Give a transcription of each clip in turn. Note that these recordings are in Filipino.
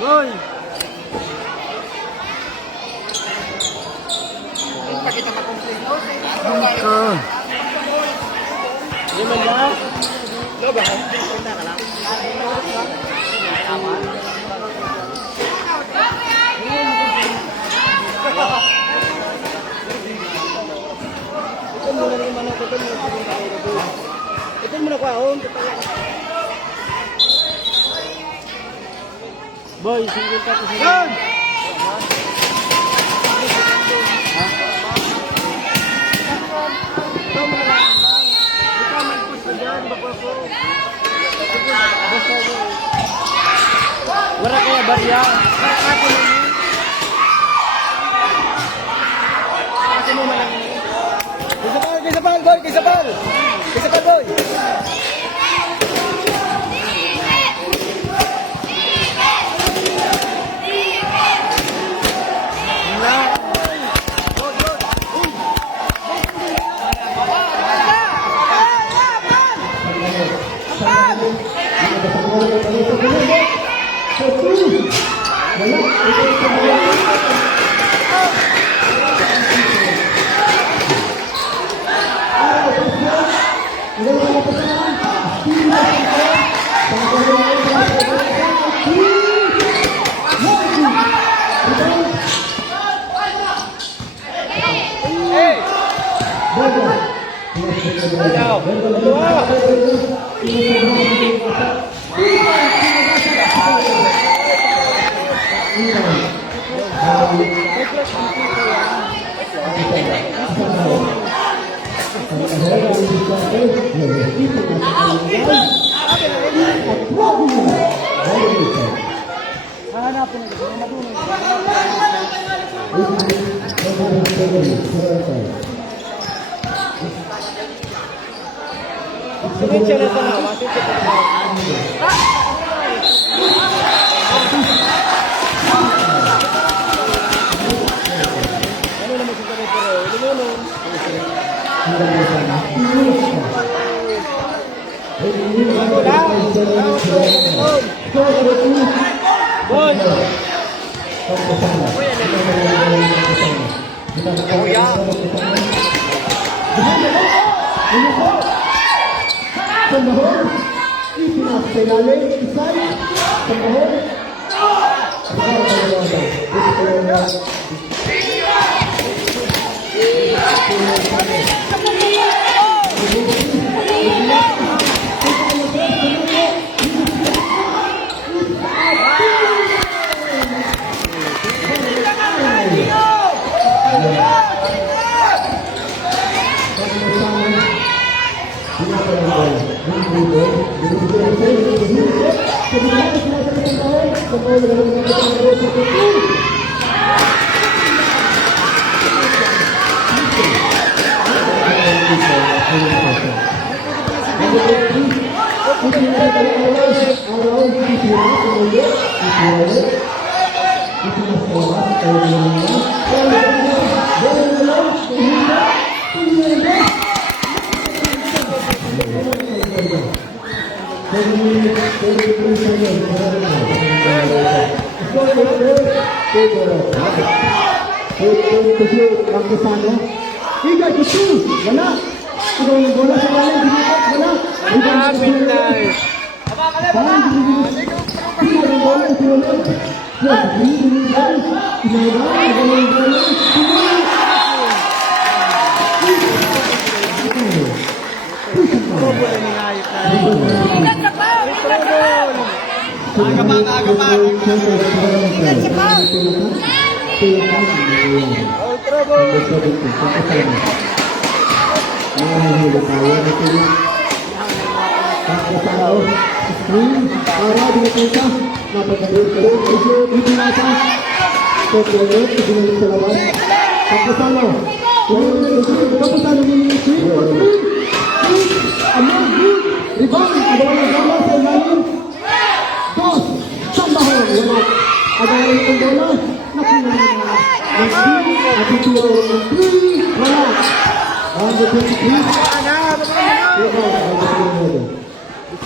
Boy! Lima na? Loba ka? Punta ka lang? Ito mo na rin manok. Ito mo na kwaon. Boy, single ka to sila. Wala kaya barya. Kasi mo malang. Kisapal, boy, kisapal. Kisapal, boy.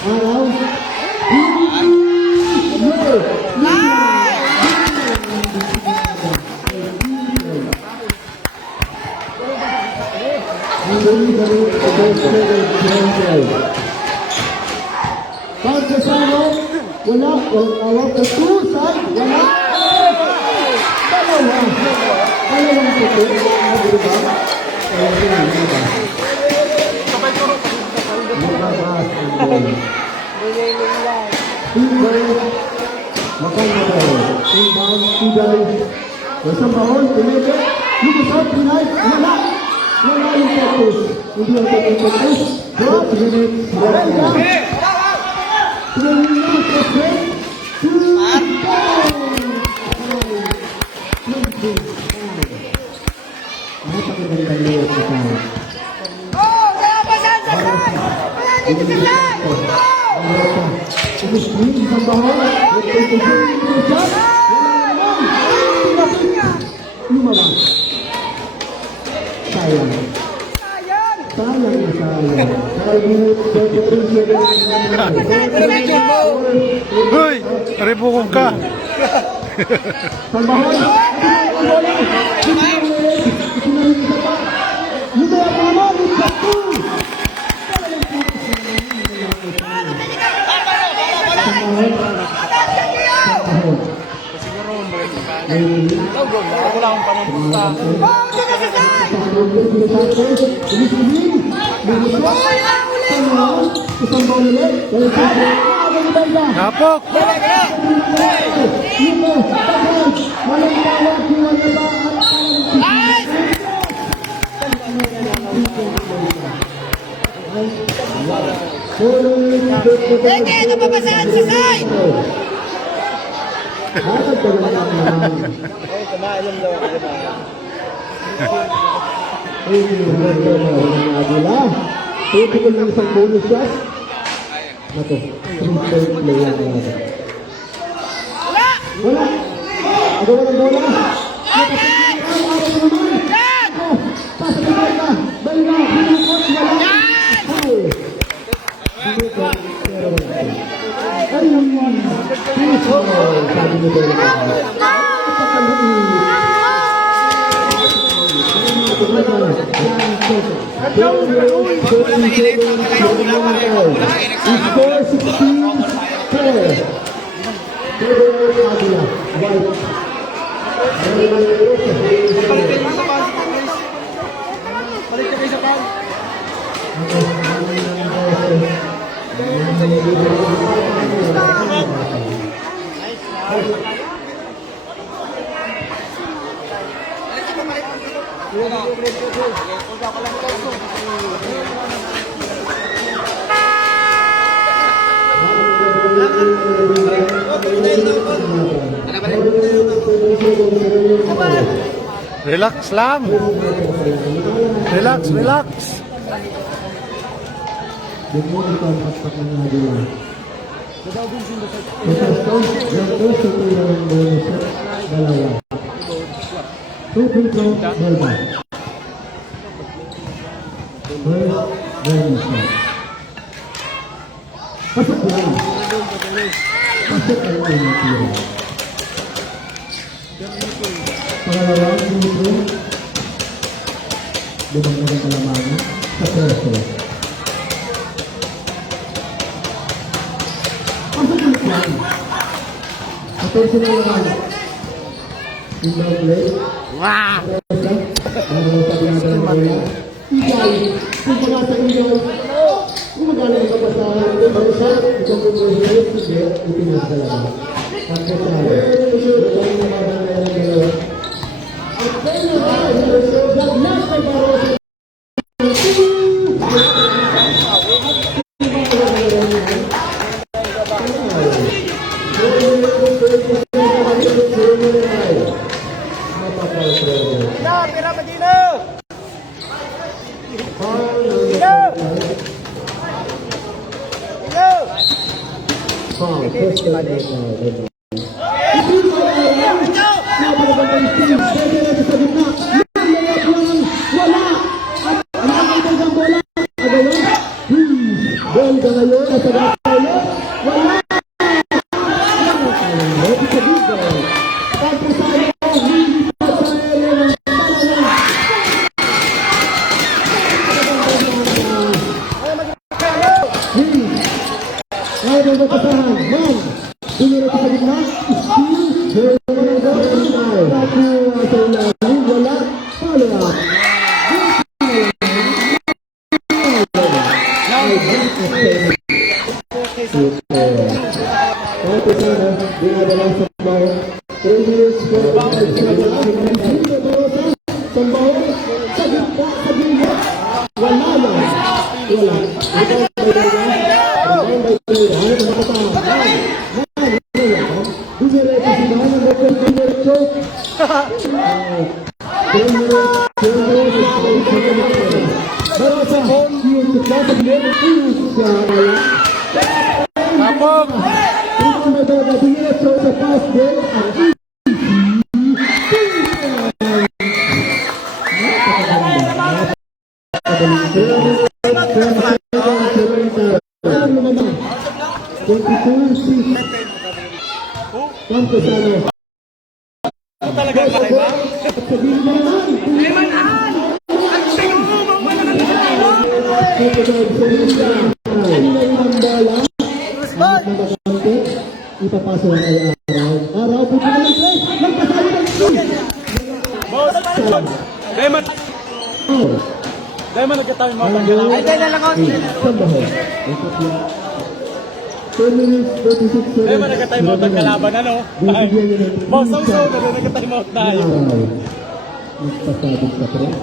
Araw. Pagkasama, wala. Awak na 2 side, wala. Dalawang puti. Diba? Lumabas ang goal. Makan Maday. Inbound, Piday. Isang bahon, Pinede. Lumusot, Pinay. Wala. Wala yung focus. Hindi ang focus. 12 minutes. 3 minutes. 2 napakagandang lewat sa tayo. Isang bahon. Lumabas. Sayang. Sayang na sayang. 5 minutes, 33 seconds. Hoy! Aribukong ka! Isang bahon. Wala akong panampunta. Napok! Pwede, napapasahan sa side! Ay, kumain daw ako kumain. Pwede ko ng isang bonus shot. Ito, 3-point play ang natin. Wala! Wala! Agaw ng bola! Pasa ka na! Balina! Hinukot! Wala! Ayun yun! Sabi ni Bola. Score 16-4. Balik ka kayo sa pan. Relax lang! Relax, relax! Bumuli ko ang pagpakan ng Adila. Ito, yung sa tulang ng bonus shot, dalawa. 2 free throw, Belba. First, bonus shot. Pasok lang. Pasok ang unang tira. Pangalawang free throw. Lumang na ng kalamangan sa preso. Attention na naman. Inbound play. Wow! Ano sabi natin ng bola? Igay. Kung pala sa igay. Kung magaling ka pa sa barisa, itong pag-uusay, sige, ipinas ka lang. Pagkasali. Ito yung mga bagay ng dalawa. At kayo na, lahat kay Barosa. Pira Medina! Medina! Man. Dumiretso sa gitna. Steal. Nakuha sa ilalim. Wala. Follow up. Kahit sana, dinadala sa baho. 3 minutes for sa baho. Sa gitna, sa gitna. Wala na. Wala. Kapok! Ipapasok ang ay araw. Araw po po ng play. Nagpasali ng Dahil man nagkatawi mo. Ay, tayo na lang ako. Sambaho. 10 minutes, 46 seconds. Dahil man nagkatawi mo ang kalaban, ano? Bibigyan niyo ng Boss, ang so, nagkatawi mo tayo. araw. Nagpasabot ka pa rin.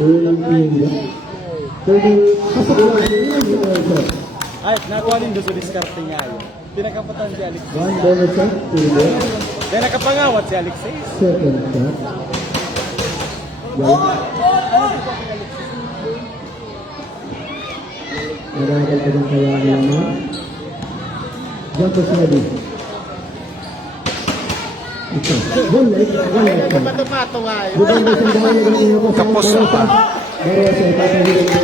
Unang pinggan. Pwede kasagawa. Ay, nakuha din doon sa diskarte niya yun. Pinakapatan si Alex. One bonus shot. Pwede. Kaya nakapangawat si Alexis. Second shot. Yan. Naragal ka ng kaya naman. Jump is ready. Ito. One leg. Patumato nga yun. Bukang ba isang dahil na ganyan ako sa Tapos na. Barosa, ipapagulong ko.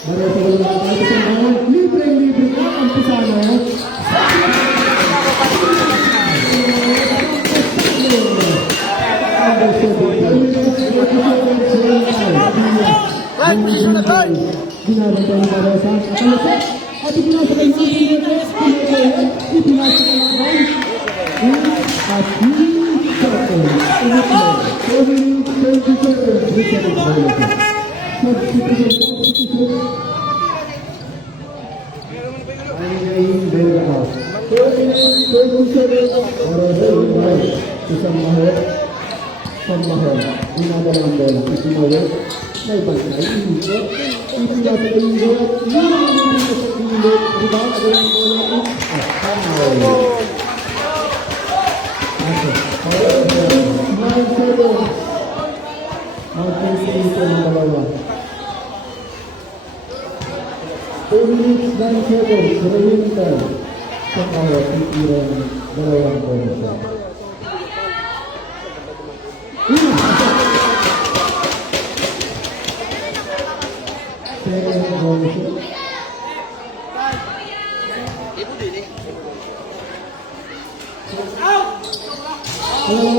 Barosa, wala ka tayo sa dahil. Libre ka ang pusano. Ginagawa ng Barosa. At ipinasa kayo sa ipinasa kayo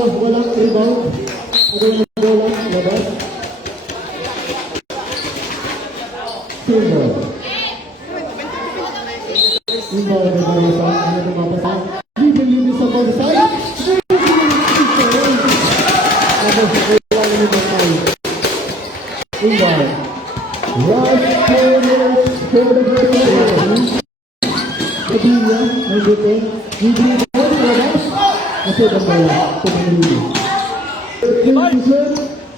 at walang rebound. Ano yung bola? Labas. Silver. Yung bola na Barosa. Ano lumapasa? Libre sa Barosa. Tapos wala na naman tayo. Yung bola. Rush corners for the Barosa. Padilla. Nandito. Libre na labas. Kasi ang bola. Tumanili.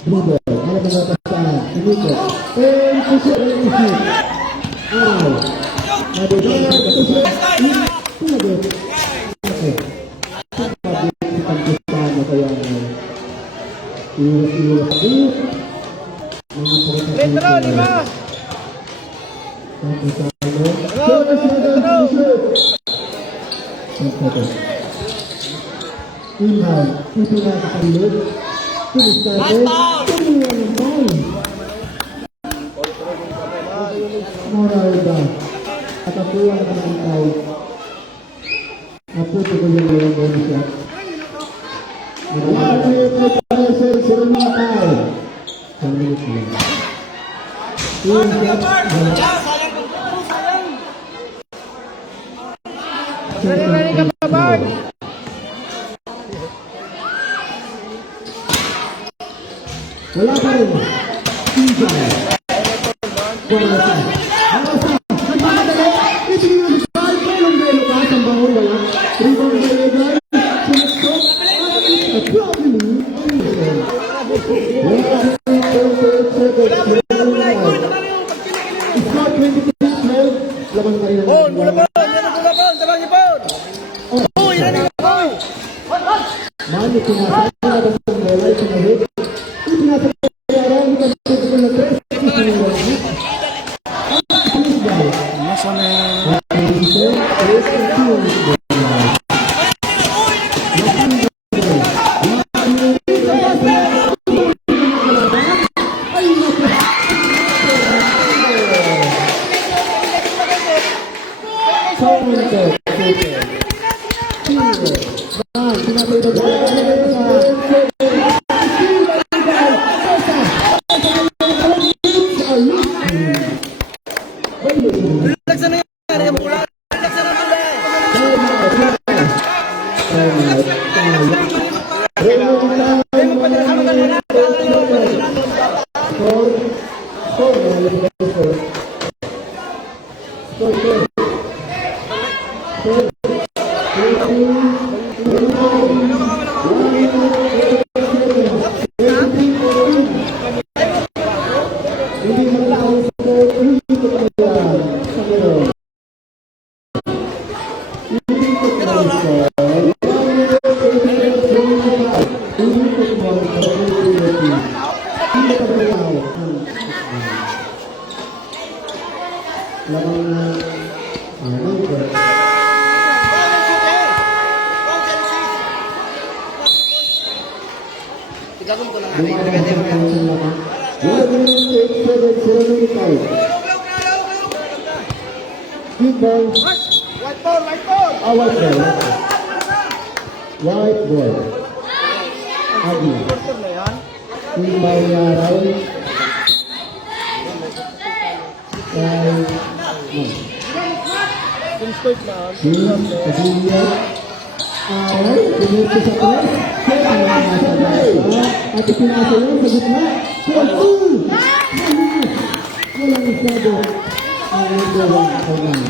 Dribble. Ano ba napasahan? Inito. And puso ang isip. Araw. Madudala. Tumagot. Okay. Pagkabit itang pusahan na kaya ngayon. Iwas. Mga pagkakabit. Letro, lima! Ang pusahan mo. Iman, ito na sa kalilid. Tulis natin. Tumiwan ng ball. Moralda. At apuan ka ng tao. Apo ito ko yung walang bonus shot. Wala kayo po para sa mga tao. Isang minute lang. Yung shot. Ready ka pa, Bart? Wala pa rin. Tijay. Barasa. Nagmamadali. Itingin yung side. Belong-belo ka. Sambahon wala. Rebound by Egay. Sinakto. At probably. Score 22-12. Laban pa rin ang Paul, mula Paul! Yan ang mula Paul! Sabang niyo Paul! Uy, yan ang Paul! Mano, pinasa na ba sa bola? Itinahid. Ipinasa na araw. Ipinasa na 3. Nasa na Relax na yan! Yan mula! Relax na mula! Tigagom ko lang Big ball. White ball! White ball! White ball. White ball. Agi. Big ball niya Raul. Araw, pinito sa press. At ipinasa yan sa gitna. Walang isado. Ang nagawang kawan.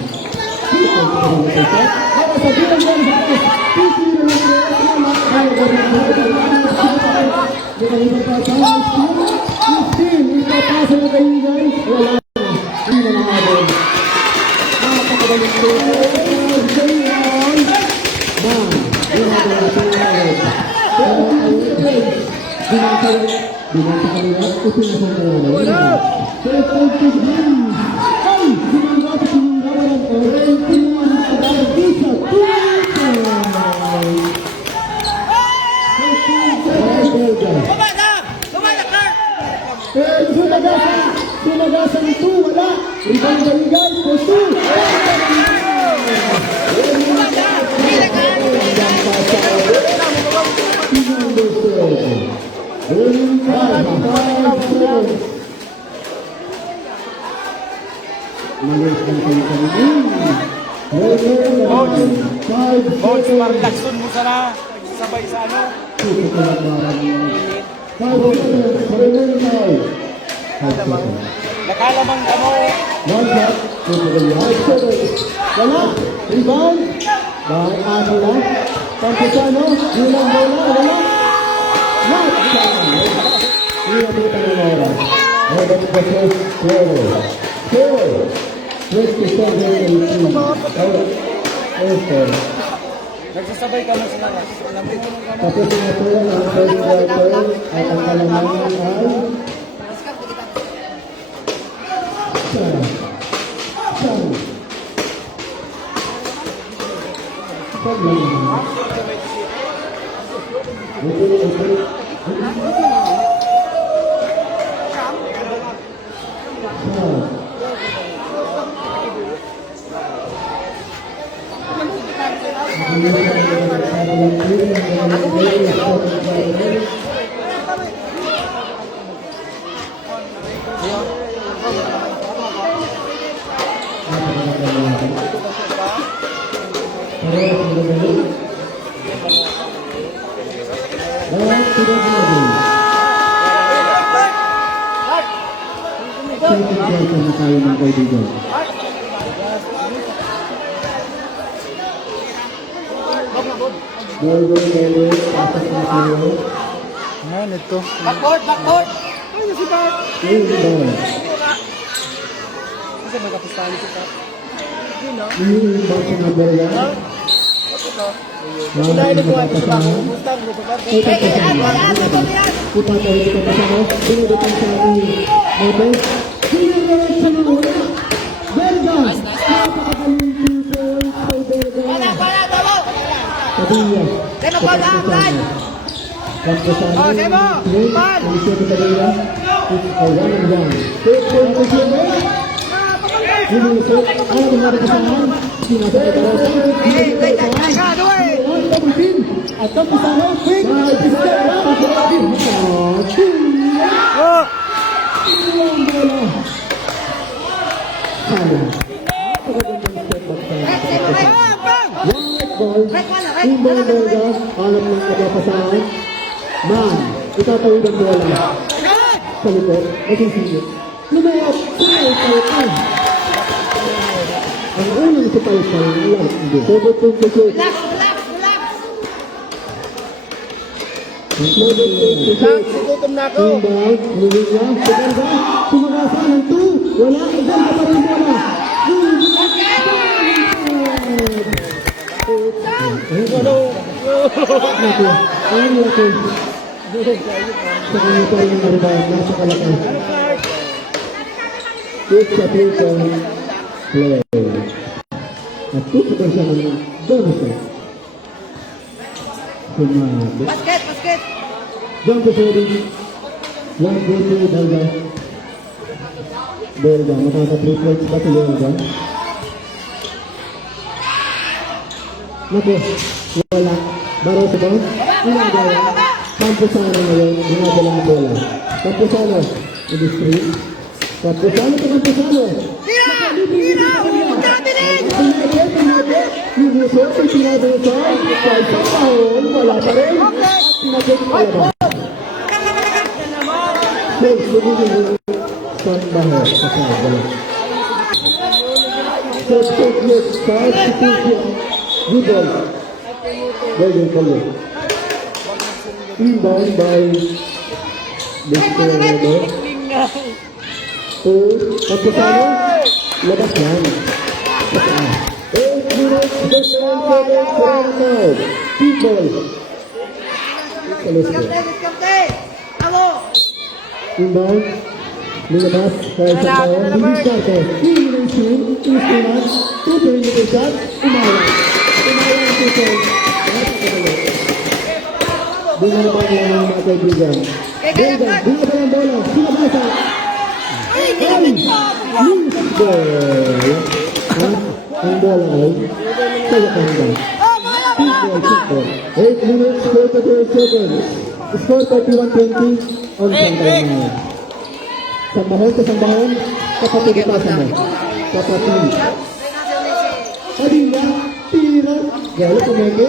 Sinagasan ito, wala. Ibang galigay, puso. Coach, parlakson mo sana. Sabay sa ano? Nakalamang ka mo. Wala. Rebound. Bakit ano lang? Pampusano. Hilang bola. Wala. Not down. Hinabutan ng oras. Hold up the first score. Score. 27-18. Okay. Nagsasabay ka mo sila. Tapos na po ang first quarter at ang kalamangan ay Second quarter na tayo mga kaibigan. Dolo, pasok na tayo. Ayan, ito. Backboard, backboard. Inbound. Inbound sa number 1. Dahil ito ay pasahan. Puta tayo dito pasahan. Binibitang sa ating Mabes. Sinagawa sa mga Belga. Napakagaling people. Kay Belga. Padilla. Sino pa na outside? Pagkasahan. Oh, Semo! Bal! Eliseo Padilla. It's a 1-1. Take point to Semo. Eliseo. Ano kung narapasahan? Sinasakay ka rin. Double team. At tapos ano? Quick. Oh! Ilang bola. Sabi. Napakagandang step back sa white ball. Inbound bola. Alam ng kapapasahan. Man. Itatawid ang bola. Sa likod. Nasisigit. Lumayap. Sipay-pay. Ang unang sipay-pay. Alam. Hindi. Double team to shoot. Relax, relax, relax. Double team to shoot. Inbound. Nilinya. Sigarga. Sumagasan ng 2. Wala. Igan ka pa rin bola. Naku. Ayun naku. Sa kanya pa rin ang rebound. Nasa kalakay. It's a three-point play. At tutukan siya ng Jonathan. Sumado. Basket, basket. Jump to 40. 1-2 Belga. Belga. Makaka 3 points ba si Belga? Naku. Wala. Baro sa ba? Inagawa. Campusano ngayon. Ginadala ng bola. Campusano. Industry. Campusano sa Campusano. Tira! Tira! Tira! Lumusot ang pinadasal. Sa isang taon, wala pa rin. Pinagod pa ba? Six, lumulong Sambaho sa Sabala. Substitute, substitution. Google. Golden Color. Inbound by Mr. Redo. Pagkasama, labas yan. 8 minutes, just 1 second for now. People. Kalisto. Diskarte! Alo! Inbound. Nilabas sa isang taon. Diskarte. Elimination. Instrument. 2-point shot. Umayan. Umayan ang 2-point. Bumabang lang ang mga kaibigan. Belga. Bumabang ang bola. Sinabasa. Ay, ginamit mo! Ball. Ang bola ay sa Yakanda. Oh, bola, bola! 8 minutes, 44 seconds. Score 31-20 on Santay Mayan. Sambahon sa Sambahon, kapatid itasan mo. Kapatid. Padilla, tira, gala kumenge.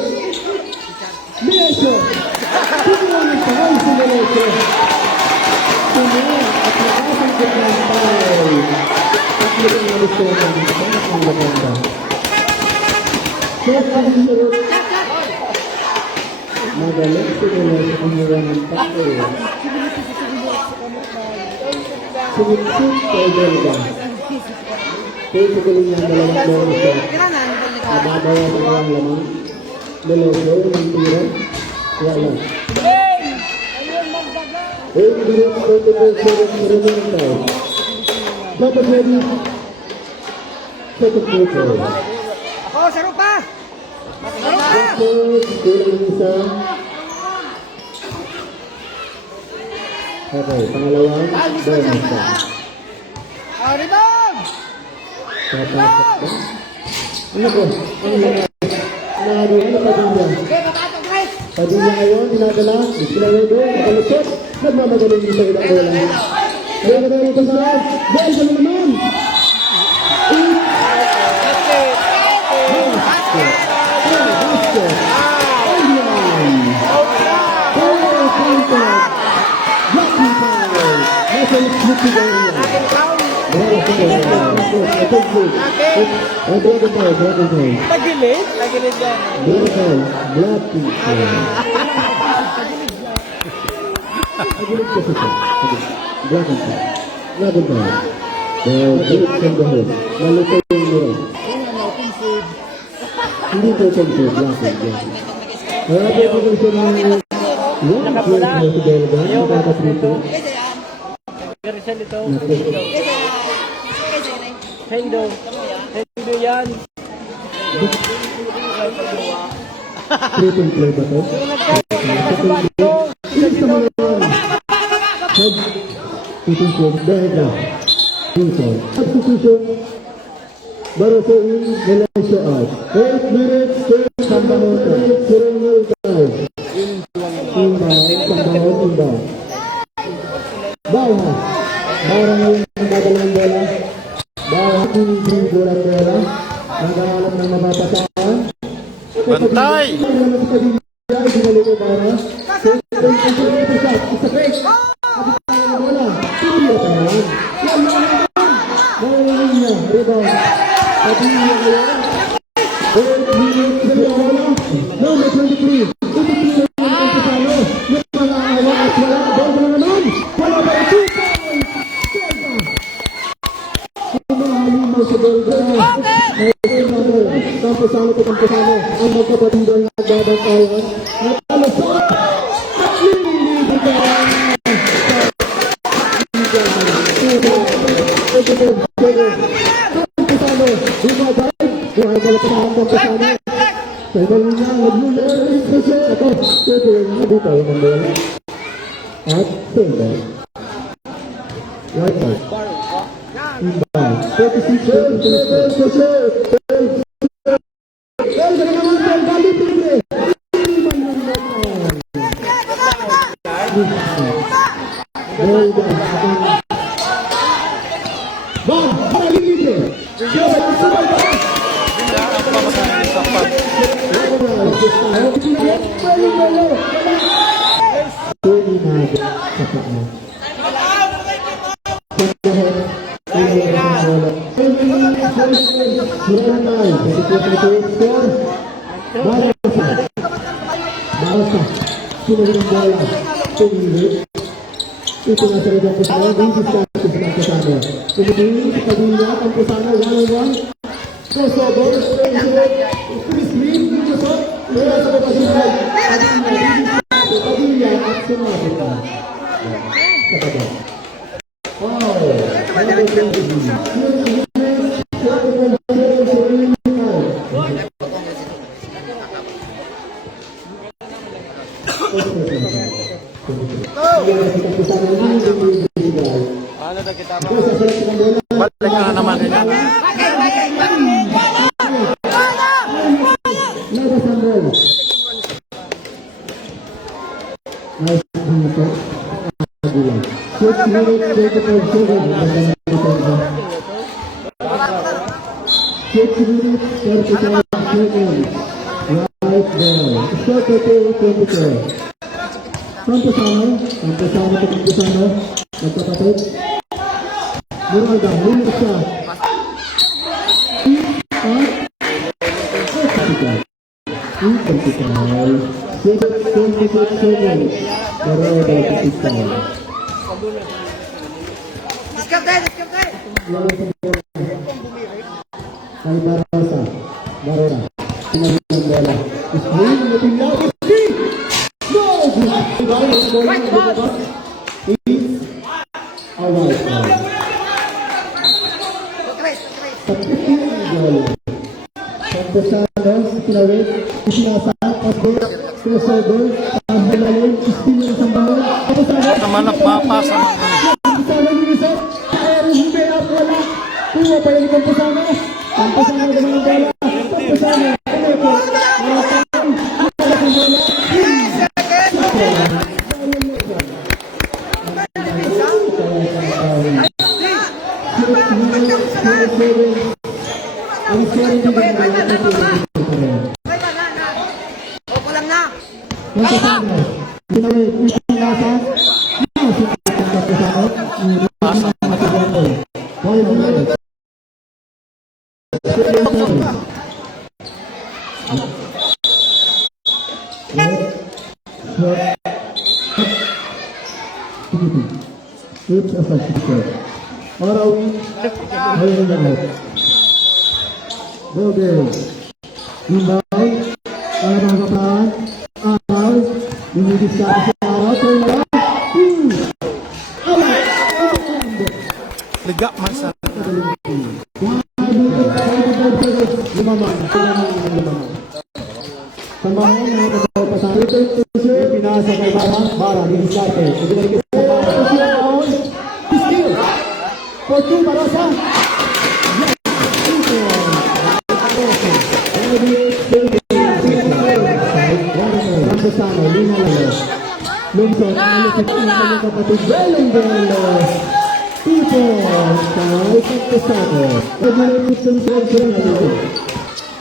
Meso. Tumulang ang pahal sa Meso. Tumulang at nakasang kitang pahal. At muling nalusunan ang anak ng Yakanda. First time shoot. Magaling sila sa kanilang ng pake. Sumiksik kay Belga. Basically niya ang dalawang bola shot. Nababawa sa kanyang lamang. Dalawa ng tira. Wala. 8 minutes, 44 seconds remaining time. Dapat ready. Second quarter. Ako, saro pa! Saro pa! Kulang ng isa. Okay, pangalawang bonus. Oh, rebound! Papasok ba? Ano ko? Ang lakas. Nado, ano Padilla? Okay, papasok, guys! Padilla ngayon, dinadala. Displayado, nakalusot. Nagmamagaling dito ilang bola. Kaya na tayo sa saan. Dahil sa naman. Basket! Sleeping area. Bravo, sige. Ito good. Dragon Ball. Tagilid? Tagilid yan. Dragon, Black Pizza. Agilid kasi siya. Dragon Ball. Dragon Ball. Agilid from the hood. Malito yung meron. Hindi po ito ito. Black Pizza. Marami po kung siya ng yung nakapula. Nakakaprito. Garisel ito. Hendo. Hendo yan. Triple play ba ito? Ilis naman yun. Head. Tutusyon. Dahil na. Tutusyon. Substitution. Barroso in. Valencia out. 8 minutes. Sambanota. Surrender time. Inbound. Bawah. Barang yang menggagalkan bola. Bawah ini bola. Menggagalkan nama batasan. Bantay! Number 23. Kampusano ko kampusano ang magkapatid ang nagbabantayan natalasot at nililibigan kampusano bumabay buhay malapit ang kampusano sa ibang niya naglulay kasi ako tutuloy na dito ang bola at sender right back inbound 46 Ito na sa rin ang pusano, hindi sa ating pusano. Kemudian, kabinya, ang pusano, 1-1. Crossover, Chris Lee, Yusuf, mula sa kapasihay. Kabinya, at sumabot na. Sa kaba. Wow! Paano na kita Balik na naman din yan. Kampusano, magkapatid. Muralda, muli siya. Albarosa, Barora, sinabihan bola. Ismail, natinglaw, Ismail! No! A white ball. Kampusano, pinawit, isinasa, pasbol, crossover, pambalayin, istin ng isang bahon. Kampusano, Namanap mapasa man. Kampusano, Yusuf, Aero, Hube, Apola, Tuwa pa yung Kampusano, Kampusano naman ang bola, Kampusano, Kampusano, Pasa. Oops, asal kita. Arawi, ayo jangan. Oke, imbang, tanggapan, awal, ini bisa secara semua. Liga masa. Tambahan ng pasal ito pinasa kay Bara di diskarte. For two Barosa. Rampusano, Lina Lalo. Lungsod, alusip ng kapatid Belong Belos. Tipo, kay Rampusano. Pag-iipit ng sponsor na dito.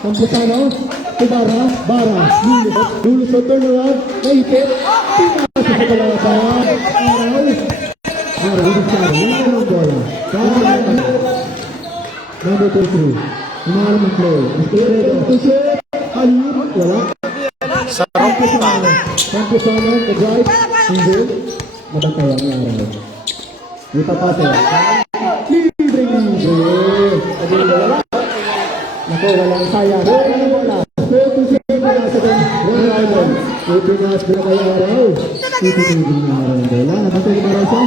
Rampusano, Ibarra, Bara, lulusot turnaround, naipit, pinasa sa kalaban, Araw, Diskarte, Lina ng bola. Number 23, Umar Maclay, Escalero, Alim, wala. Sa Ropa. Rampusano, ka-drive, hindi. Mabantayan niya Araw. Ipapase. Libre. Sabi wala. Naku, walang sayang. Walang bola. 37 na sa Ronaldo. Ipinas na kay Araw. Itutubin niya Araw ang bola. Nabantayan ni Barosa.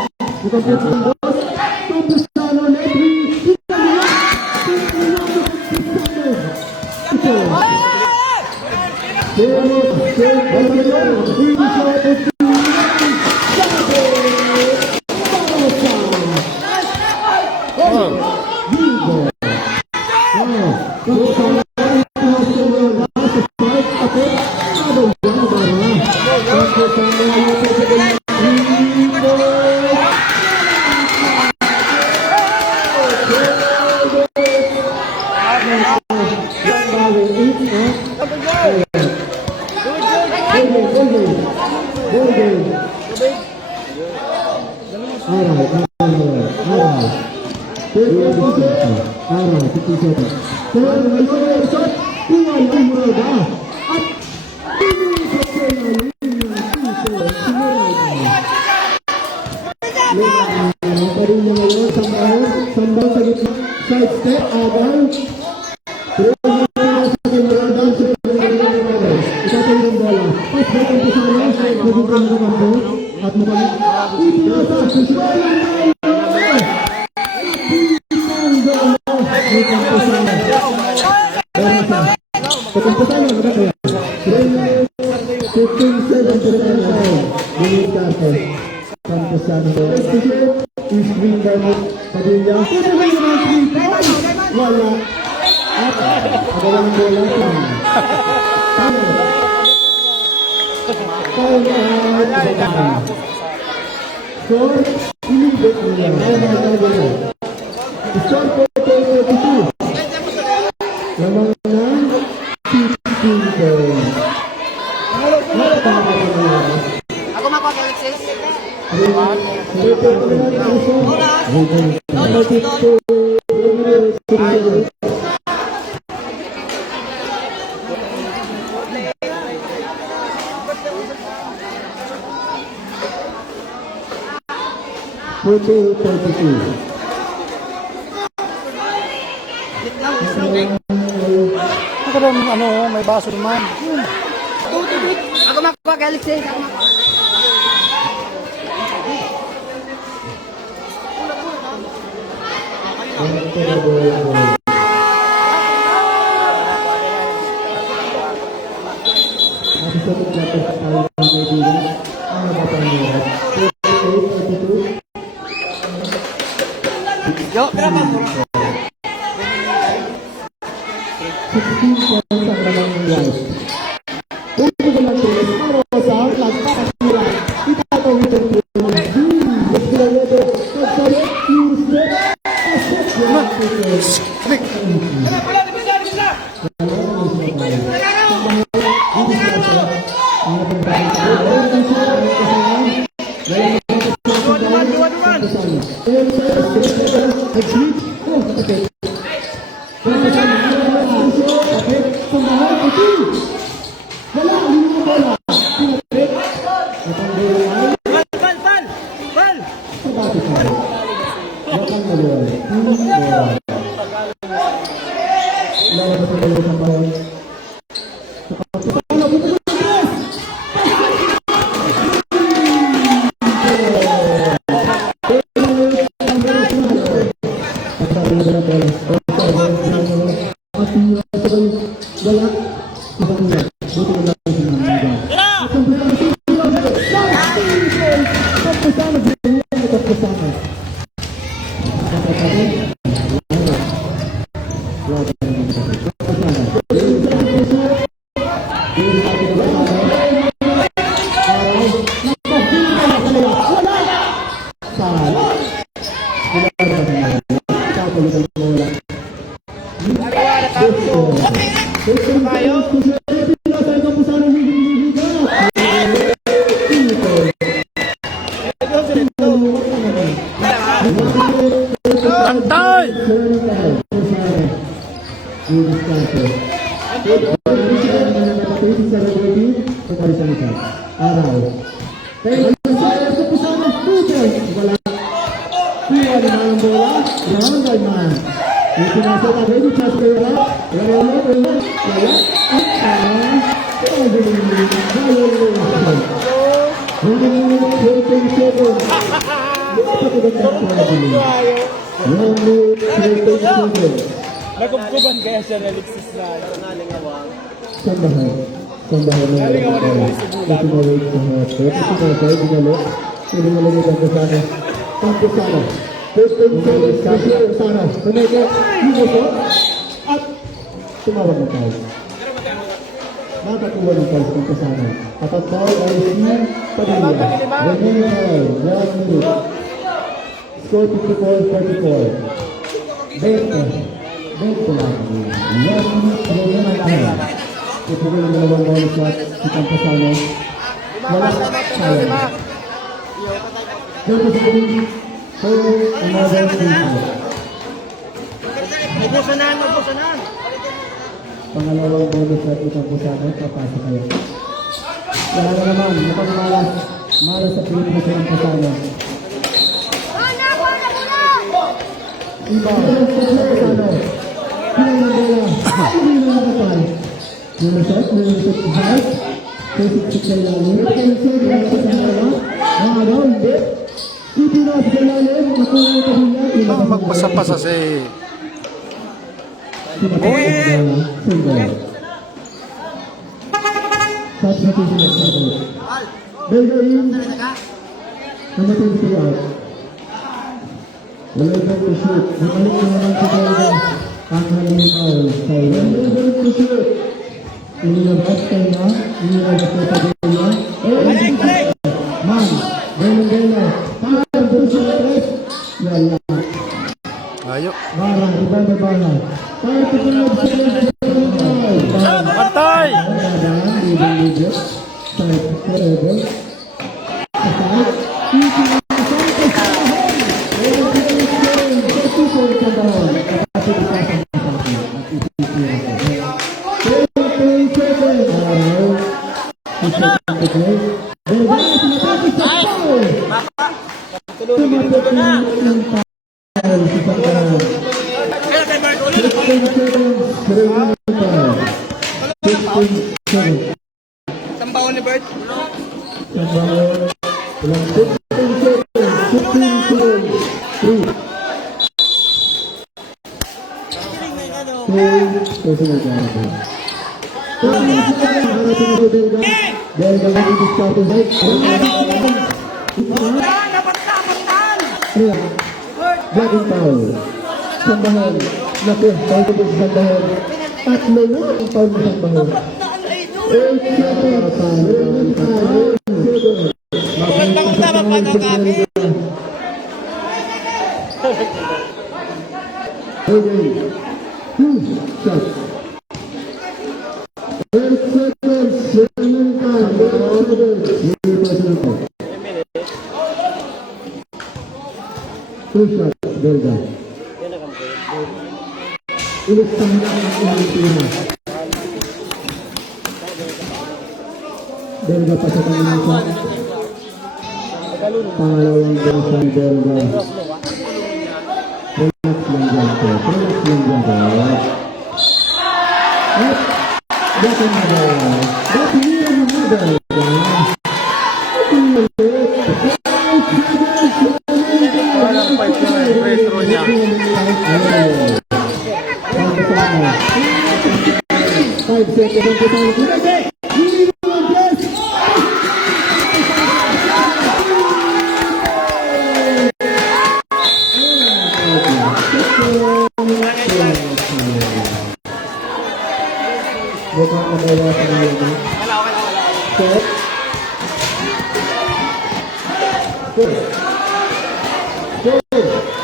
Ipapit ang boss. Rampusano, Lebri. Ito. Sambal sa gitna, side step, abang. Ikatay ng bola. Pas ba ang pusano, nagugong na naman at mabalik. Ipinasa, susuwalan na ito! Napitang bola. Ikang pusano. Barasa. Ikang pusano, magkakaya. 15 seconds to the end line. Binig Carter. Ikang pusano. Screen damage. Padilla. Ito ba yung mga screen time? Wala. At magalang bola. Score, ilibit nila. Score po ito 42. Lamang na 15 points. Ako mapag-Alexis. Ito ba may baso naman. Ako mapag-Alexis. Yo, berapa? 16 points ang nalang live. Kung ito ko lang tulis, pero sa outlag, pakasiran, itatawid ang tulis. Escalero, Casaret, Houston, Asset, Yaman, Bantay! Araw. Kaya sa pusana, tutos. Wala. Kuha ni Manang Bola. Barangay Man. Yung pinasa ka rin, chas ko wala. Wala. At sana. Kaya ganun. Nagubguban kaya siya na Alexis na nalingawang. Sambahan. Sambahan na. Nalingawang na yung sibulan. Ito mawag sa hapon. Ito na tayo, dinalo. Hindi mo lang ang kasana. Ang kasana. First time service, kasi ang kasana. Kumeka, hinuso. At tumawag na tayo. Nakakuha ng pals ng kasana. At ang tao ay si Padilla. Remaining time, 1 minute. Score 54-44. 20 lang. 1 minute, remaining time. Ito ko ng dalawang ball shot si Campasano. Wala sayang. Dito sa ating for another season. Magbusanan. Pangalawang bonus shot ni Campasano. Papasok kayo. Wala na naman. Mukhang malas sa pinito si Campasano. Iba. Campasano. Pinang na bola. Hindi na nakapal. Minusot high. Basic sa ilalim. Cancel na sa bola. Mahalaw, hindi. Ipinap sa ilalim. Nakuha ito niya. Ang magpasa-pasa si... Single. Substitution of Sato. Belga in. Number 23 out. Wala ito to shoot. Bumalik na naman si Belga. Ang haliming foul. Wala ito to shoot. Inilabas tayo na. Inilabas tayo sa Belga. Man. Belga. Para doon sa tres. Wala. Ayo. Bara. Iba na bara. Para tutunod sa Belga. Bantay! Tambawan ni Bert. Bagong foul. Sambahan. Naku, foul ko sa sambahan. Tatlo na ang foul mo sambahan. 2 shots, Belga. Ilustahan na ang Pilipinas. Belga pa sa kanilang shot. Pangalawang besan Belga. Relax lang dyan po. Relax lang dyan po. At dapat na ba? Dapat niya na ba Belga? Parang 5 na yung retro niya. 5 seconds ang kasama. Mukhang nabawasan na yun. Set. Set. Set.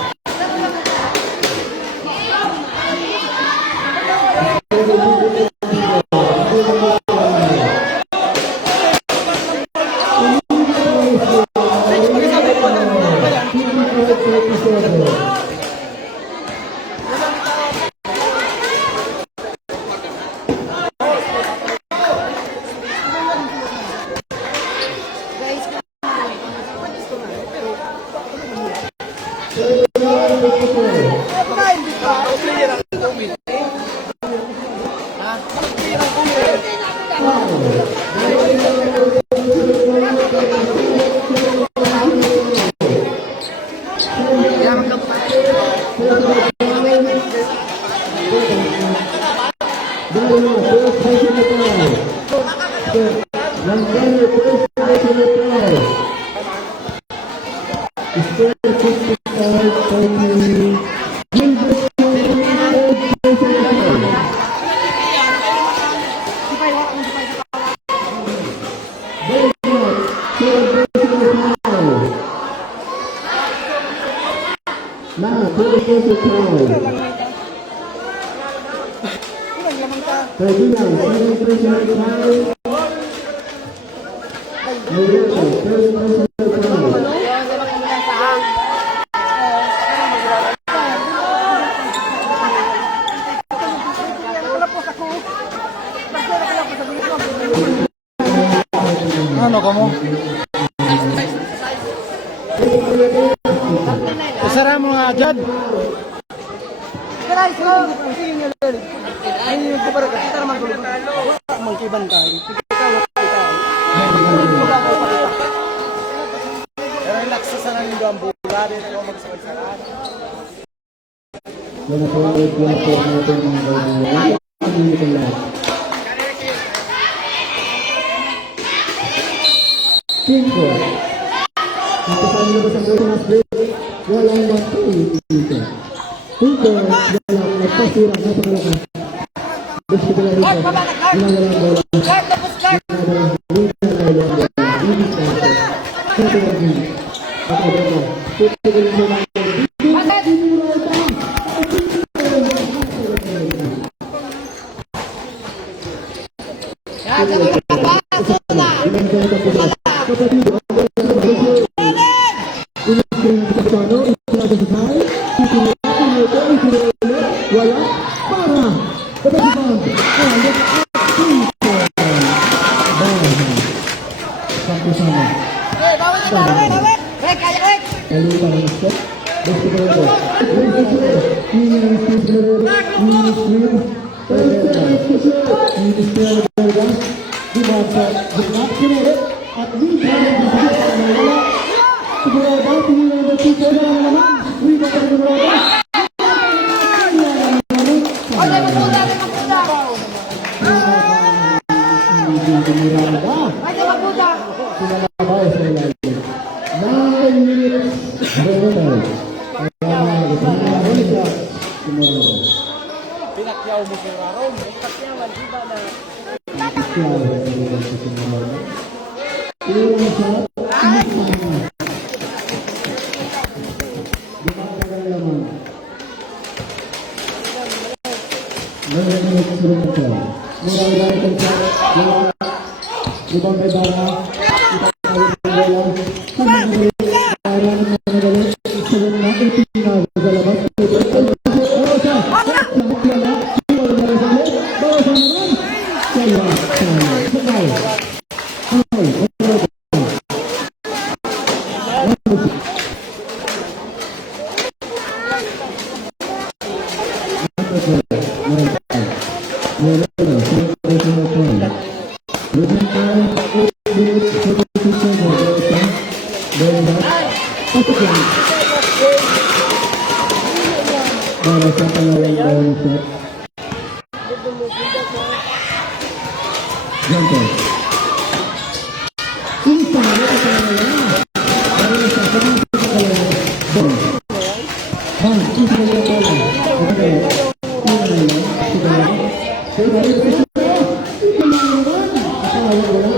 Ano ka mo? Isara mo nga dyan. Guys, sige nyo lang. Ay, hindi ko para kita naman gulo. Mangkibantay. Pero relax sa sana nyo ang buga. Dito ako magsakit-sakat. Wala po ang ito natin mga kaibigan. Hindi ko lang. 5. Ito sa inyo sa mga mas break. Walang bantay dito. 5. Walang nagpasira na sa kalakas. Gusto ko lang dito. Walang bola. Pinakyaw mo si Raron. Pinakyawan, di ba na? Wala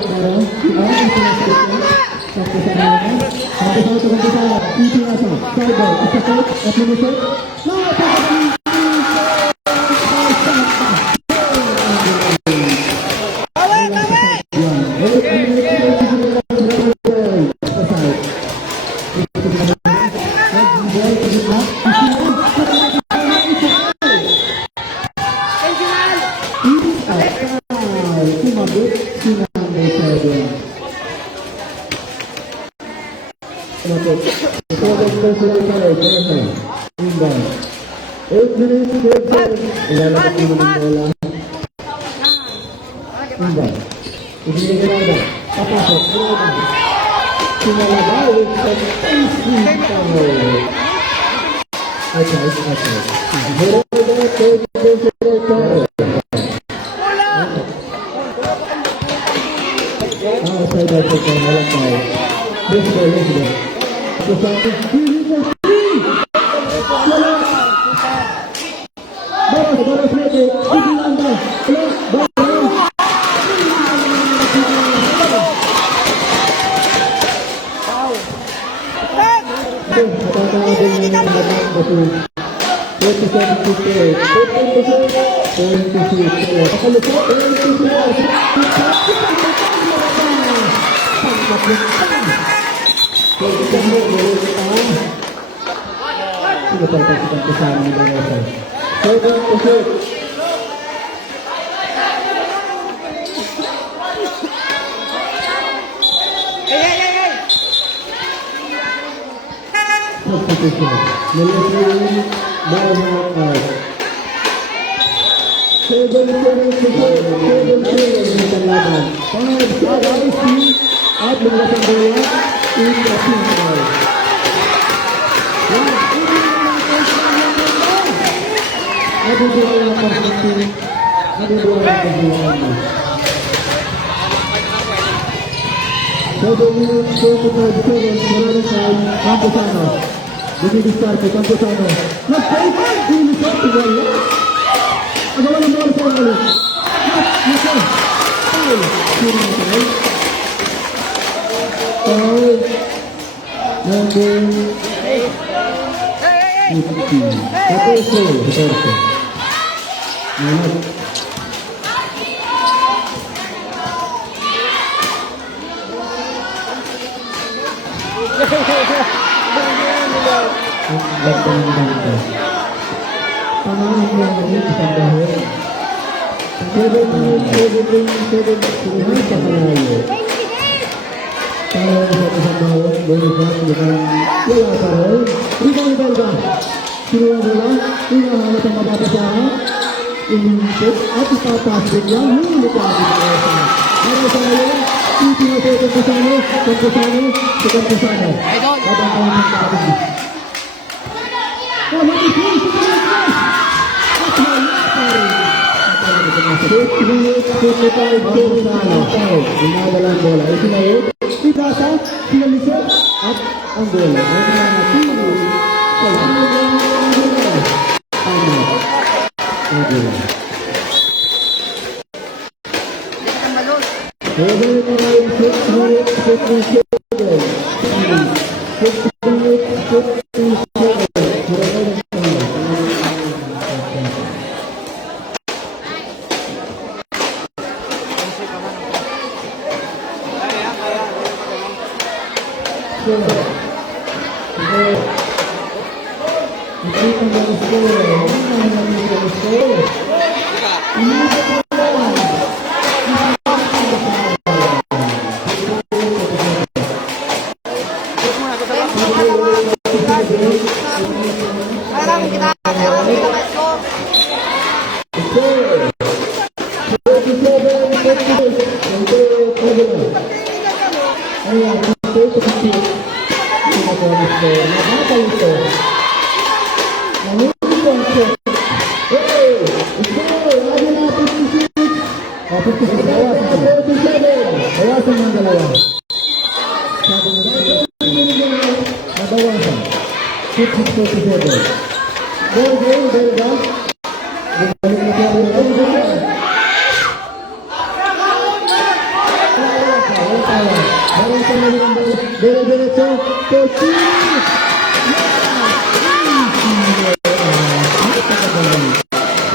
Wala tayo. Meron sa mali ng bola. Dire-diretso. Coach!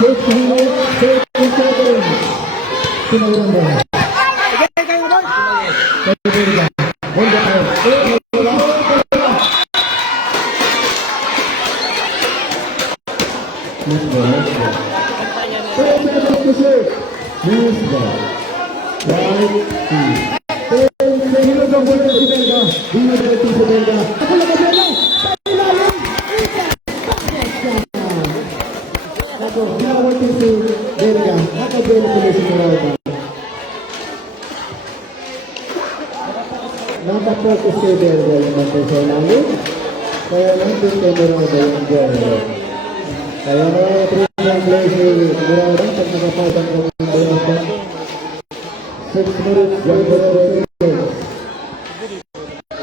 Coach Hino, 37. Sinawang bola. Sige, kayo boy. Pwede ba? Hold up tayo. Let's go, let's go. Let's go. Right, two. Hinod ang bola si Belga. Hinod ang si Belga. Ako lang ang bola. Sa ilalim. Ako, hinawag si Belga. Nakabola ko si Belga. Nakapokus kay Belga yung bantay sa ilalim. Kaya lang din kay Morada yung Belga. Kaya na yung play si Morada pag nakapatang ko ng Belga. 6 minutes, yung Morada.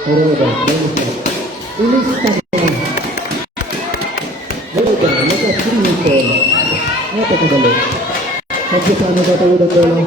Morada, ilista mo. Morada, naka-3 minutes. Napakadali. Pagkasama katawid ang bola.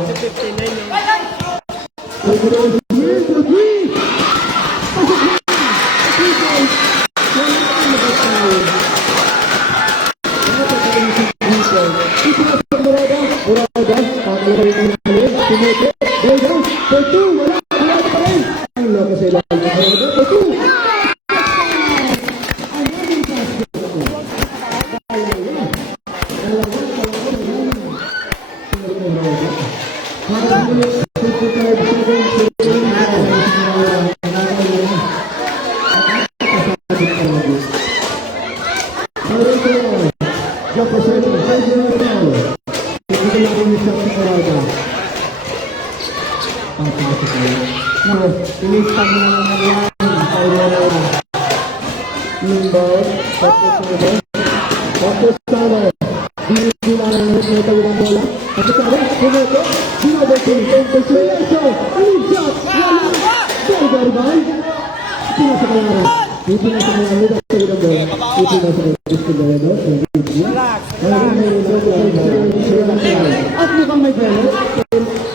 At mukhang may belo.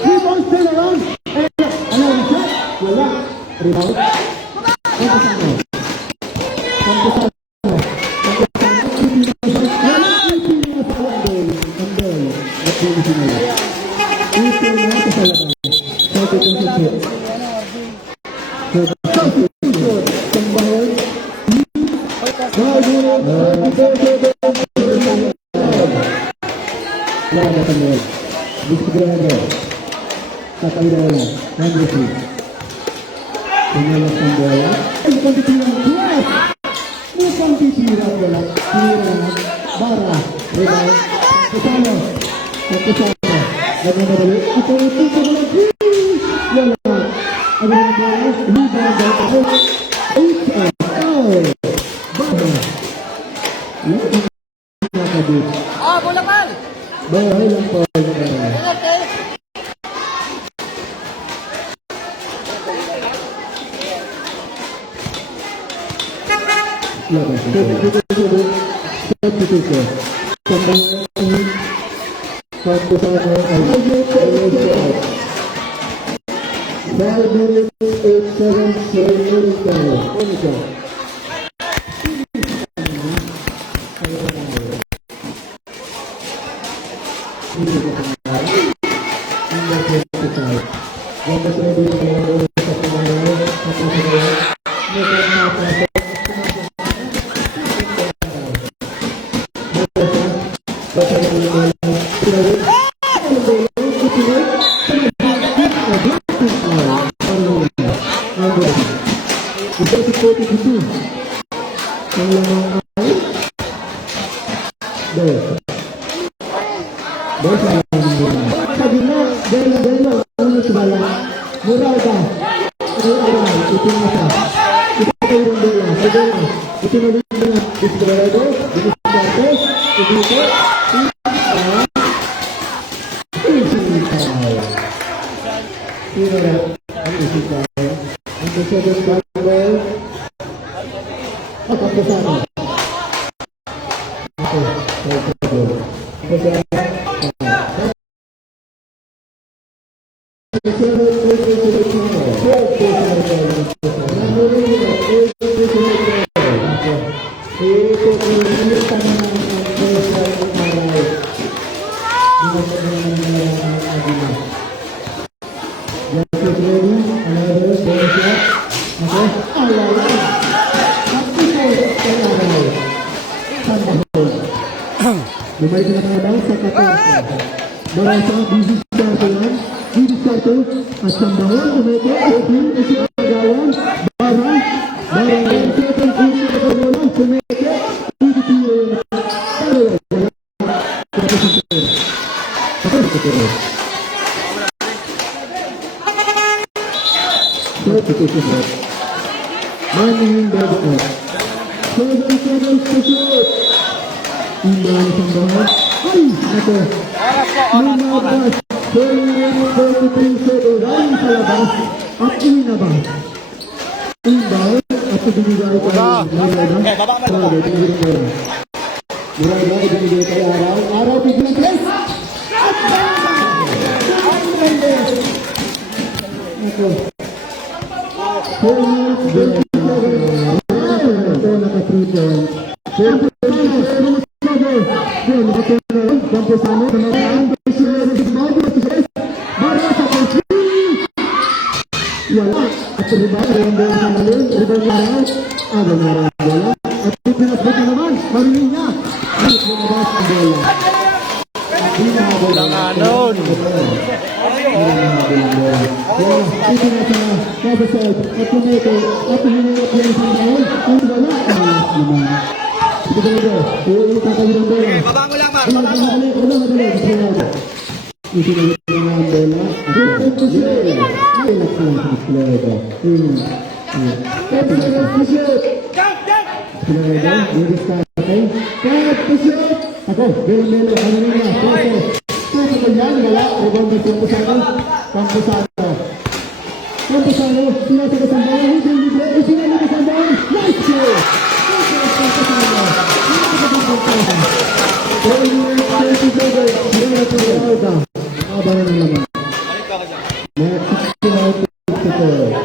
Rebound, turn around. Ano yung shot? Wala. Rebound. Kampusano. Kampusano. Wala. Andel. At yung sinala. Ito na ito sa labas. Sabi kong sisip. Tambahon. Wala ka mo. Diskriminado. Tatay na wala. Nandito. Pinalas ng bola. Ay, pagkitira ng class! Mukhang titira wala. Tira na. Bara. Rebound. Kasano. Kasano. Ganyan na balik. Ito ko na. Wala. Ano yung bola? Rebound. Ako. 8 Bara. Yung nakabit. Bola pal. Bahay lang po. Okay. Labas. Substitute. Kampusano ay 5 minutes 8 seconds remaining tayo. Monica. Okay. may tinatawag sa 14. Barang sa Bisis Carto yan. Bisis Carto at Sambangon, Umete, Opin, Isiagawan, Barang, yung second group na karoon, Umete, Pidipiro yun. Pero wala. Tapos yung tero. Tapos yung tero. Substitution. Manning bago out. 7 seconds to shoot. Imbang Sambangon. Ay! Ito. Lumabas. 43 seconds. Ay sa labas. At inabas. Imbang. At binigay kay Murada. Murada. Binigay kay Murada. Binigay kay Araw. Araw biglang tres. At ito. Ito naka-3 points. Wala. At rebound, rebound sa malin, rebound na rin. Aga na rin ang bola. At pinasbot na naman, marinig niya. At lumabas ang bola. Lang anon. Ito na sa kapasad. At tumito. At huminap yung isang taon. Ang wala. Naman. Ito talaga. Iulit ang kanyang bola. Baba mo lang, Mar. Madali. Isinagit na nga ang bola. At ay naksalang sa display ito. Cut to shoot! Pinagay, i-discard okay? Cut to shoot! Ako, belo-belo, kanina na, Soto. Soto ko yan, wala. Rebound na Campusano. Campusano, sinasagos ang bawang, hindi libre, isinagos ang bawang. Nice shoot! Campusano. Abang na naman. Next, 69-54.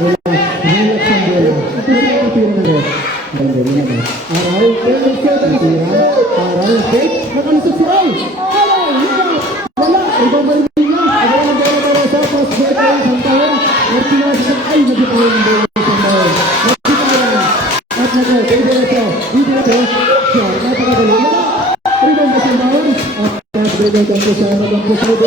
Wala, hinilap sa bola. Ito siya ang tira na rin. Aral, Aral, Fake, nakalusot si Ray. Aral, wala, ibang balik niya. Agalan ang bola para sa pass, break ay isang taon. Martinez, ay, nagkita yung bola sa taon. Nagkita yan. At nagkita siya. Siya, napakadali. Rebound sa taon. At break ang Campusano, Campusano,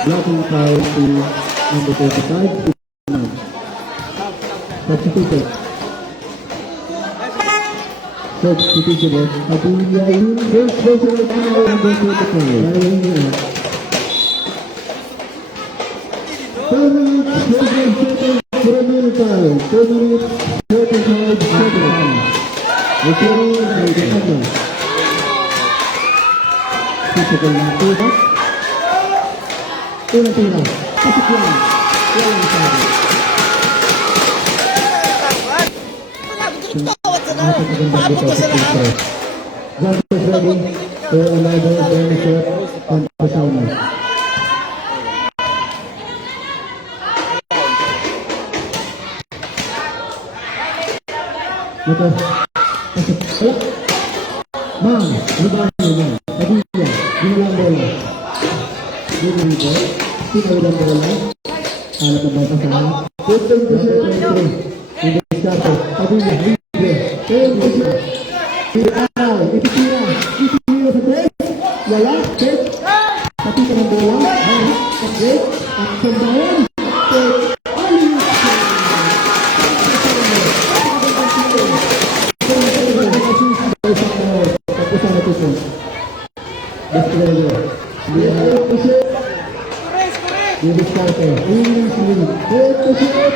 blocking foul to number 35. Substituted. Substituted. Padilla in. First personal foul number 25. 2 minutes, 7 seconds, 2 minutes, 45 seconds. Referee by the number. Physical na tira. Unang tira. Pasok yan. Walang sabi. Napakaganda dito sa pista. Zach is ready for another very shot on Pasona. Maka, pasok. Bang, lubahan mo bang. Padilla, ginilang bola. Ginilang bola. Ginilang bola. Alat ang bata sa 15-23. Hindi Scarto. Padilla, libre. 10-23. Tira, ititira. Ititira sa 3. Wala, 10. Patita ng bola. At 8. At sambahan. 10. Didiscarte. English lead. Ito shoot.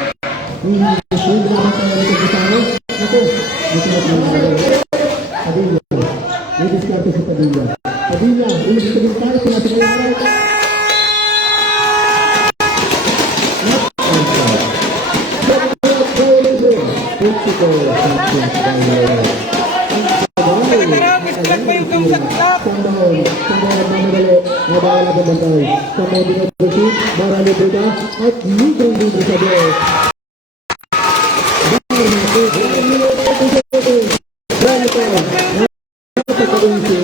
English lead. Dapat tayo dito Gusano. Ito. Ito na tayo. Padilla. Didiscarte si Padilla. Padilla. English lead tayo. Sinasagay ang araw. At libreng-libre sa Diyos. Napakaganda.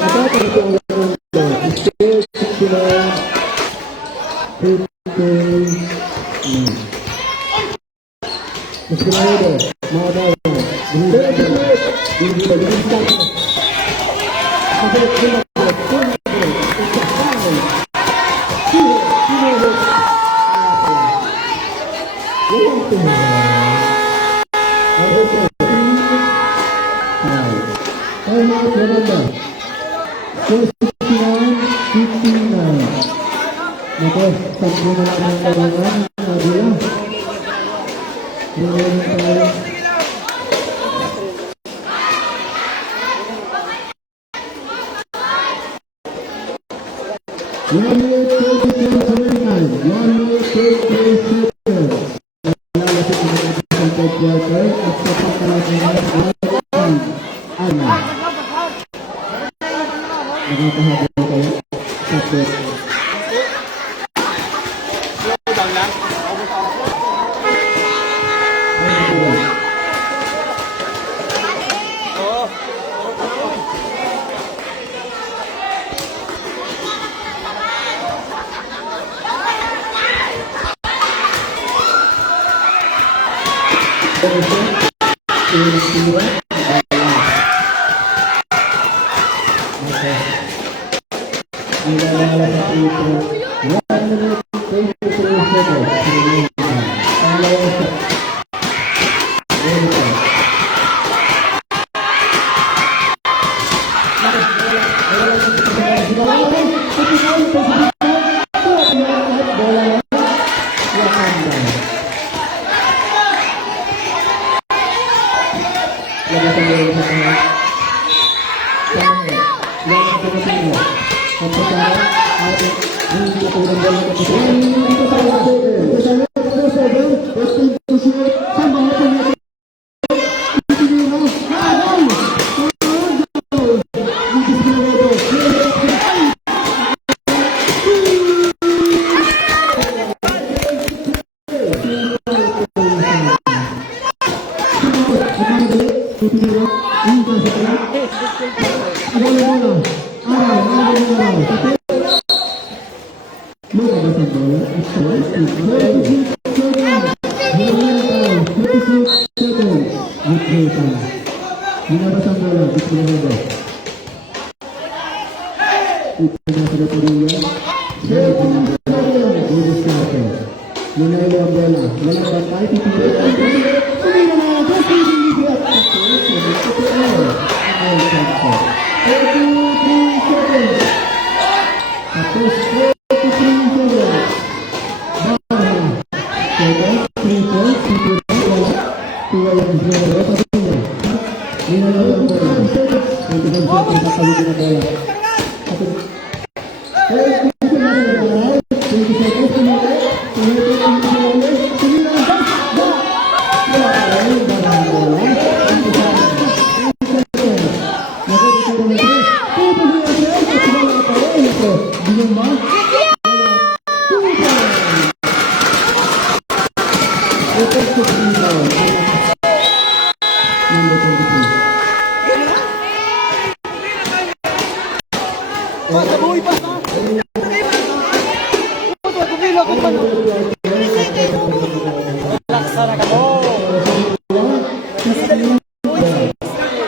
Hindi ba yung start? Kasi Nako, sampu na lang ang kabangan. Nabila. Ngayon tayo. One minute, 22 One minute, 23 seconds. Nalalapit na natin sa third quarter at sa pagkalaman ng Ana. Nakakahabol kayo sa third.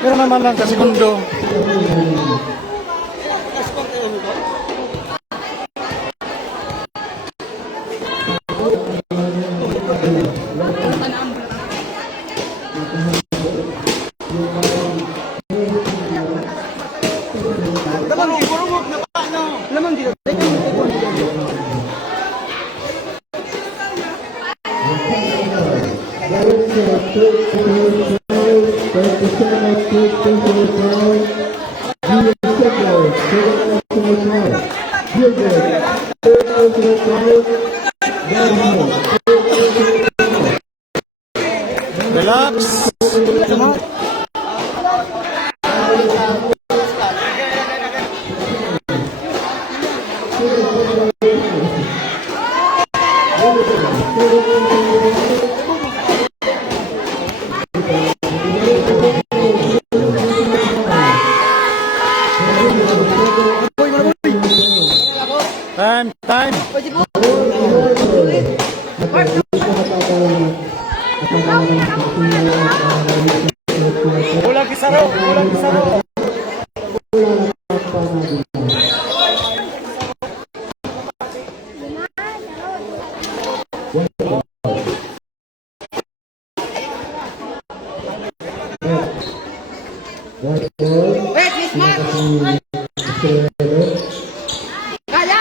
Pero naman lang sa segundo. Relax. Time. Bola Kisaro. Kulang sa ro. Wala na pa natin. White ball. Wait, Miss Mark! Kaya!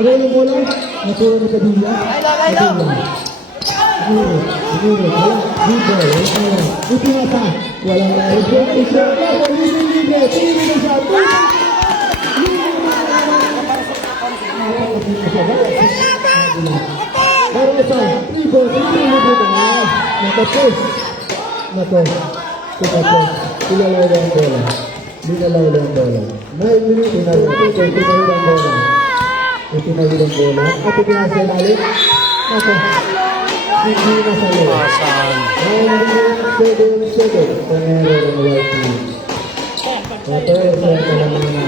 Ada yang bola, natuwa ni Padilla. Wala na isa. May minuto na rin. Ito na yung bola. At pinasa nalit. Ako. Hindi na sa loob. Pasan. 7-7. Panero ng white team. Ito, sa lang na.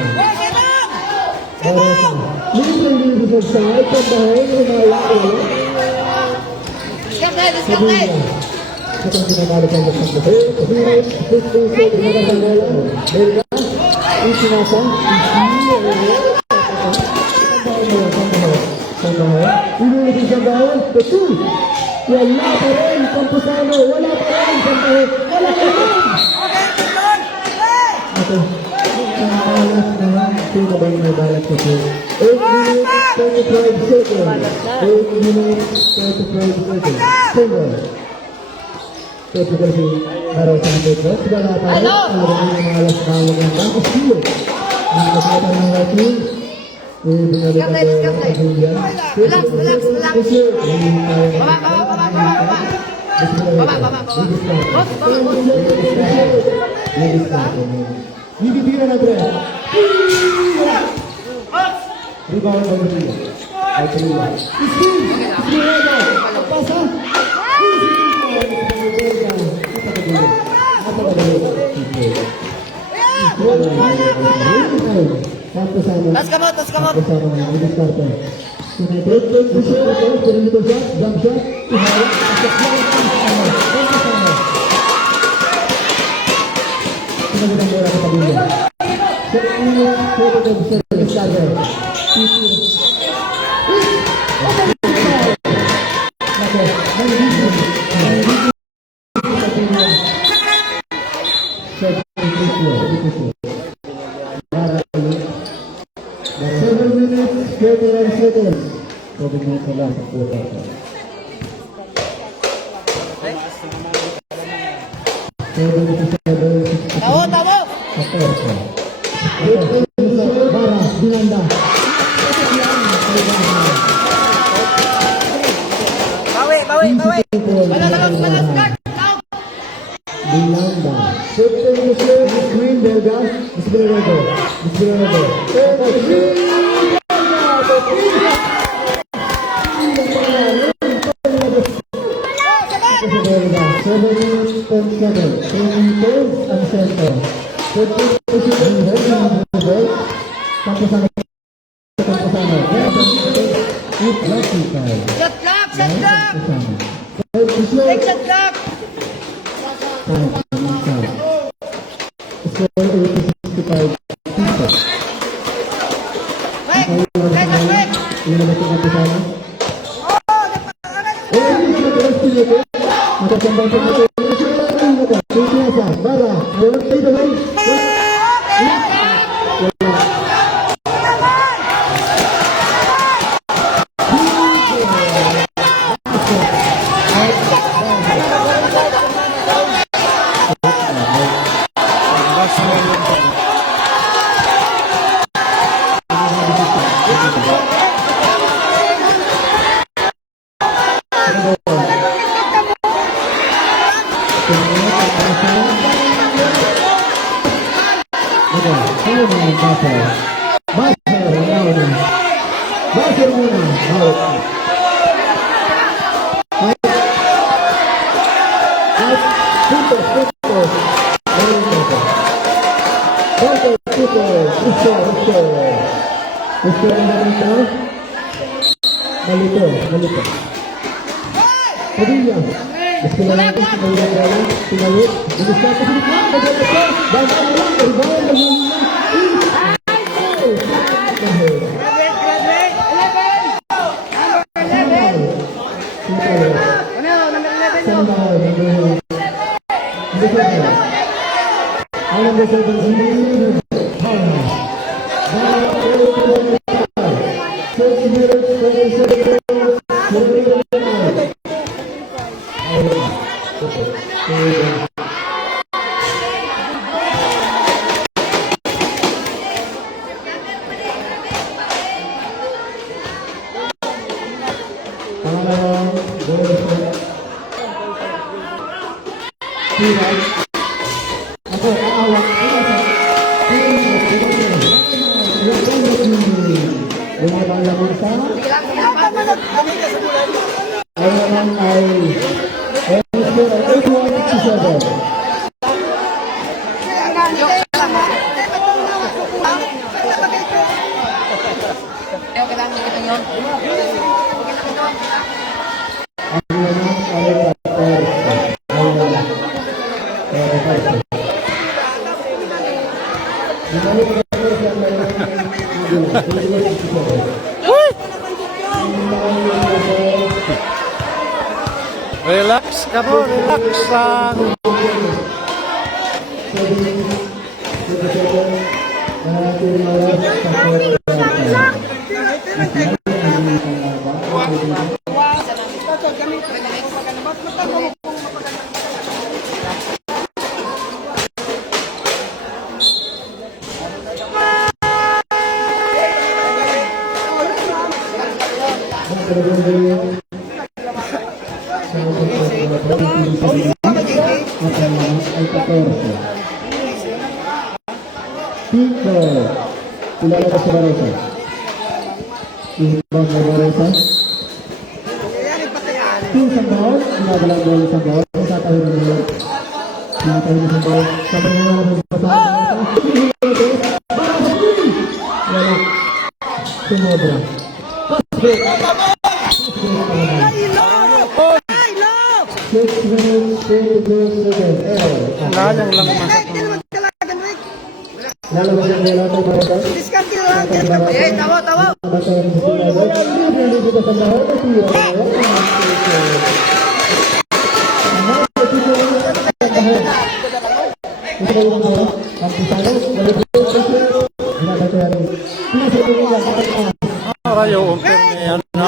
Barosa. Libre sa side. Pagbahay. Umayang. Skate! Padilla. Itong pinamalo sa mga pagbahay. 0-6-6. Pinamalo sa bola. Belga. Isinasa. Inulit sa bawal, betul. Wala pa rin, Campusano. Wala pa rin, Campusano. Wala pa rin. Ito. Ang alas naman, sino ba yung may balat ko po? 8 minutes, 35 seconds. 8 minutes, 35 seconds. Single. Ito kasi, araw sa mga ito. Wala pa rin. Ano ba yung alas na wala ng bakas siyo? Ang kasama ng latin. Relax. Bibigyan na tre. Rebound by Padilla. Padilla. Pasa. Tas kamot! Tawo! Bawi! Balas! Binanda. September Muslim, Queen Belga, Bisbirado. Shot clock! Take shot clock! Gusto na dito. Malito. Padilla. Gusto na natin si Padilla Grela. Pinalik. Bilis na po si Nikla. Maganda po. Baba na lang. Rebound. Relax ka po, relax lang. Pico. Kilala ko si Barosa. Ibang na Barosa. Isang bawal. Ginagalang bawal isang bawal. Tatawin na bawal. Tatawin isang bawal. Sabay na naman sa pasahan. Wala. Sumobra. Pasok. Layang lang naman. Lalabas yung nila ito Barosa. Diskarte lang. Tawa. Rayo, umpir niya na.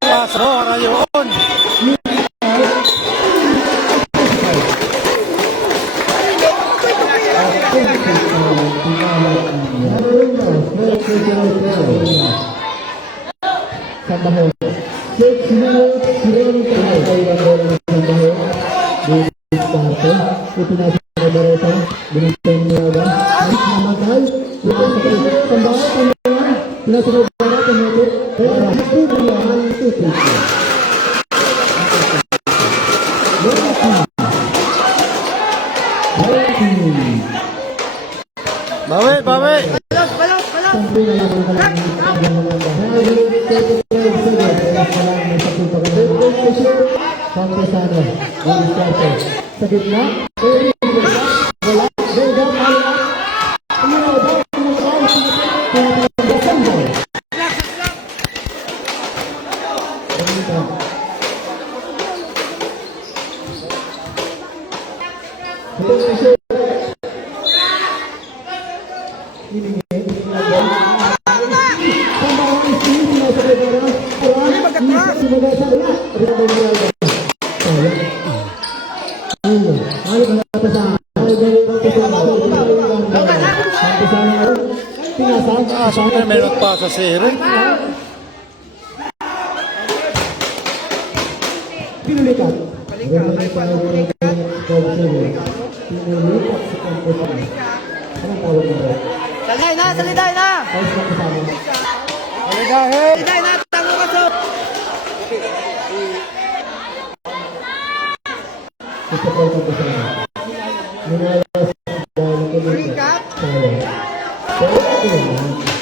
Paso, rayo. Sambahon. Bawi. Sa gitna, wala, Siyempre may nagpasa si Eric. Pinulikat. Pinulikat sa kampusan. Anong tawag mo ba? Saliday na! Saliday na! Tango ka so! Ito po ang kampusan. Minalas dahil pinulikat. Sayang. Pero ito naman.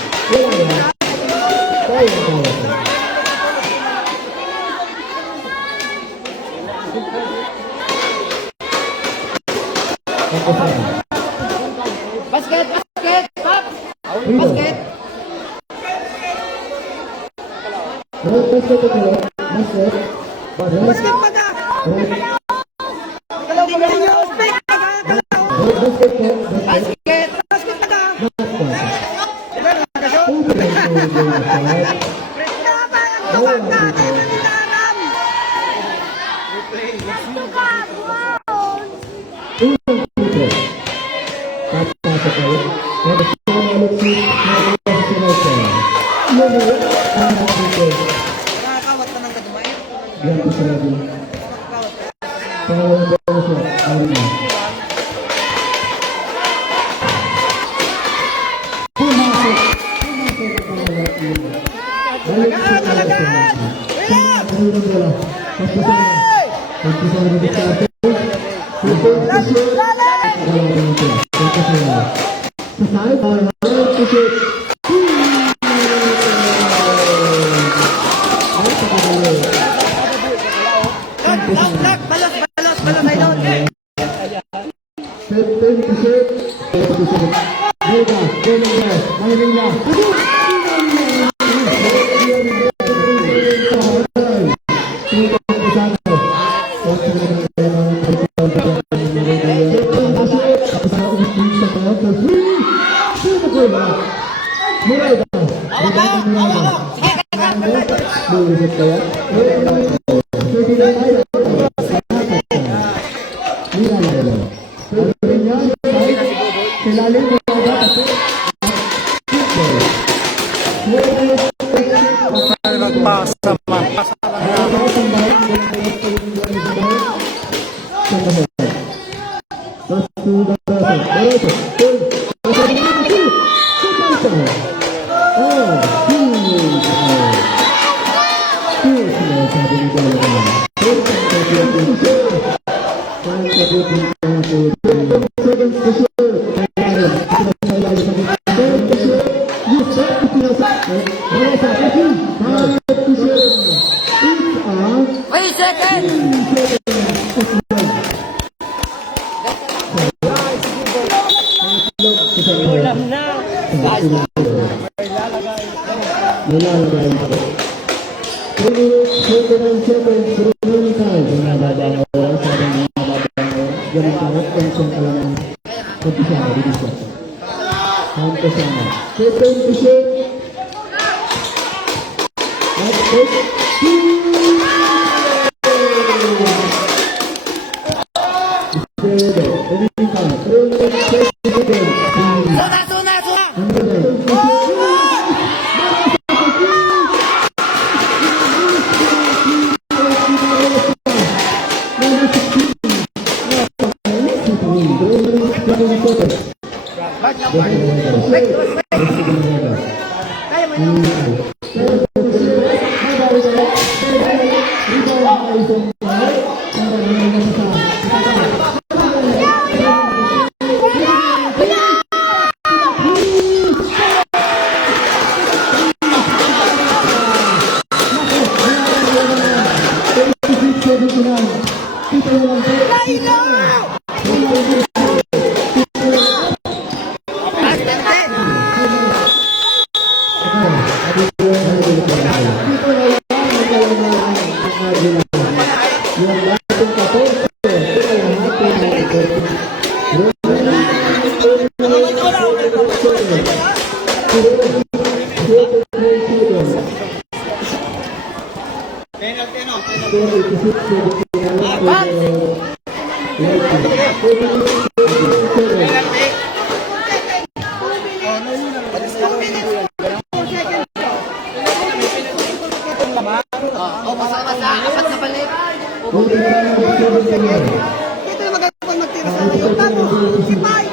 Pagkasama. Basket! Basket! Pop! Rino. Basket! Basket ito. Basket. Basket pa na! Galaw mo galing yung stick! Basket po. Basket. Basket! Basket pa na! Unang puto. Tapos kayo. Nagsimula ulit si Nagsimula. Iyan na yun. Unang puto. Nakakawat ka ng kadumay. Yan po sinabi. Pangalawang bola siya. Ayun na. Pumasok. Pumasok ang pangalawang bola. Balik sa pangalawang bola. Pangalawang bola. Pagpasama. Pagpasama na sa atin. Puto. Puto. Pangalawang bola. Pagpasama. Sasali. Pangalawang puto. Ay, pagkakalo. Lock! Balas! Balas! Balas! Ay doon! Nagpasa man. Wait a second! Ulam na! Nilalagay pa. Second, second time. Binababango, sabi ng binababango. Ganun pa rin, tension ka lang ng pagkisama, dinisya. Hand kasama. Second to shoot. Next pick. Suna! Suna! Suna! Apat na balik. Ito yung maganda magtira sa atin. Yung bago, si Pai.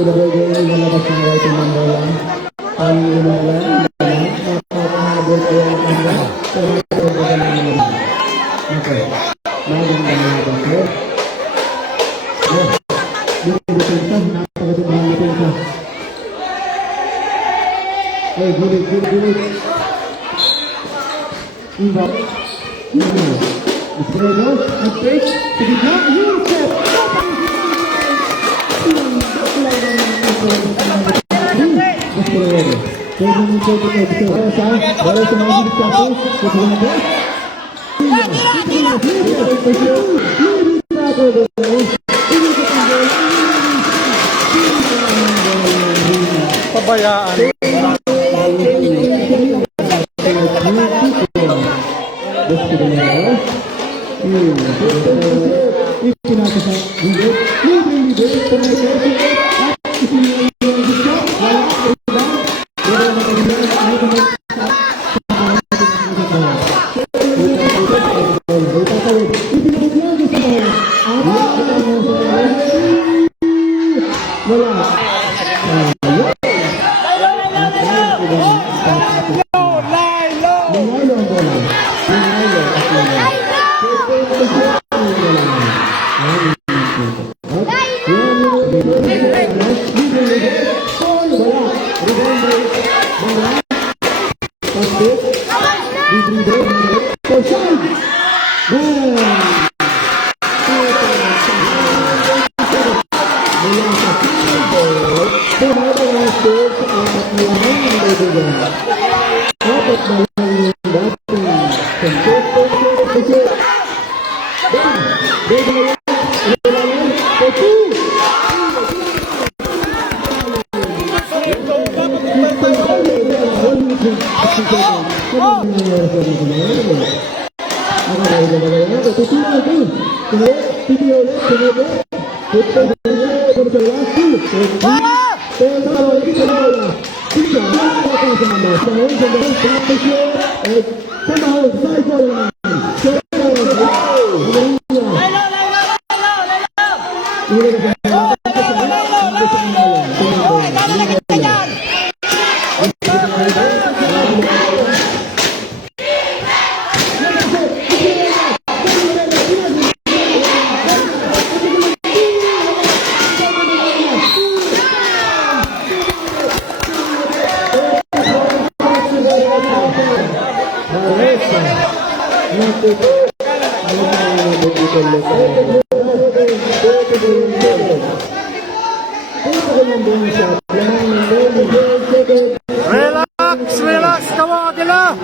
Pinabagay ay lalabas ng right and number 1. Ang lumalan, nakakahabol ay ang number. Pero nakakahabol ang number. Okay. Maganda na natin ito. Dito depensa, napakatibang depensa. Ay, gulit. Iba. Espredo, nag-take, sa gitna, Yusef! Espredo. Pwede mo siya ito. Bala sa mga diskako, kutulang ba? Pabayaan. Relax, come on, Adila.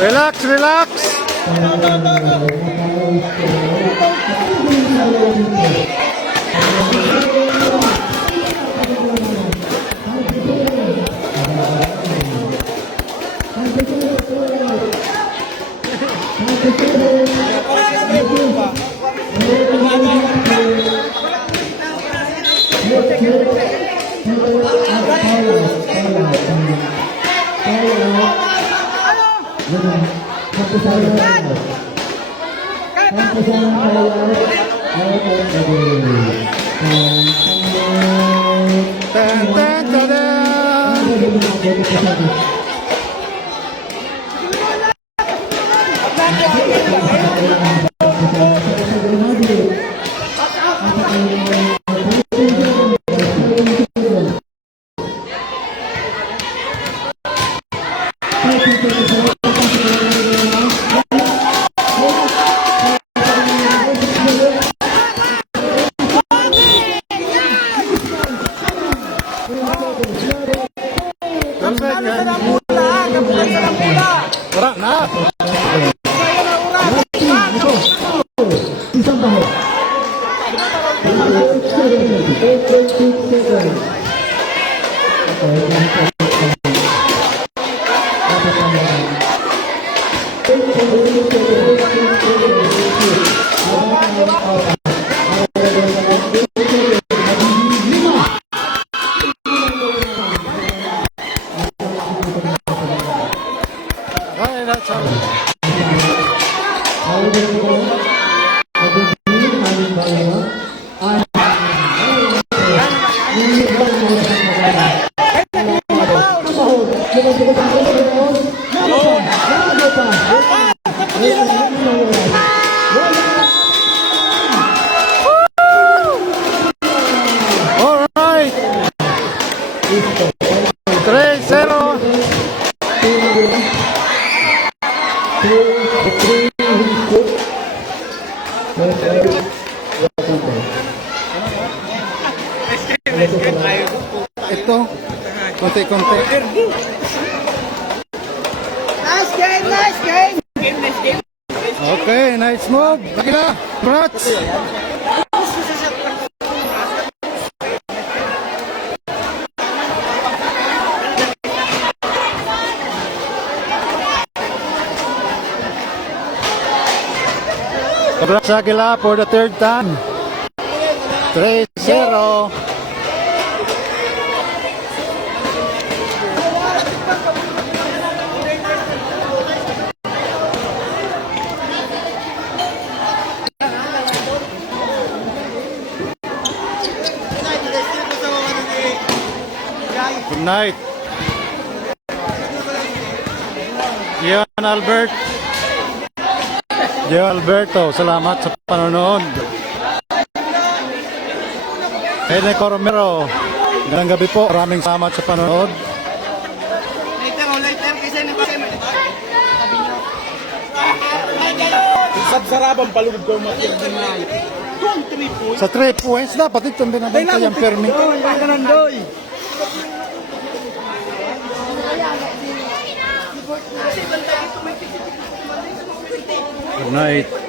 Relax, relax. Tan, tan, tadan. Wala na. Ay, that's all. All right. 3-0. Ito, konti-konti. Nice game, nice game. Okay, nice move. Lagi na, brats. Congrats Aguila for the third time. 3-0. Good night. Gian Albert. Gian Alberto, salamat sa panonood. Eneco Romero, magandang gabi po. Maraming salamat sa panonood. Later, kasi Sab-sarabang palugod ko matiyang na. Sa 3 points, dapat ito binabantay ang permit. Good night.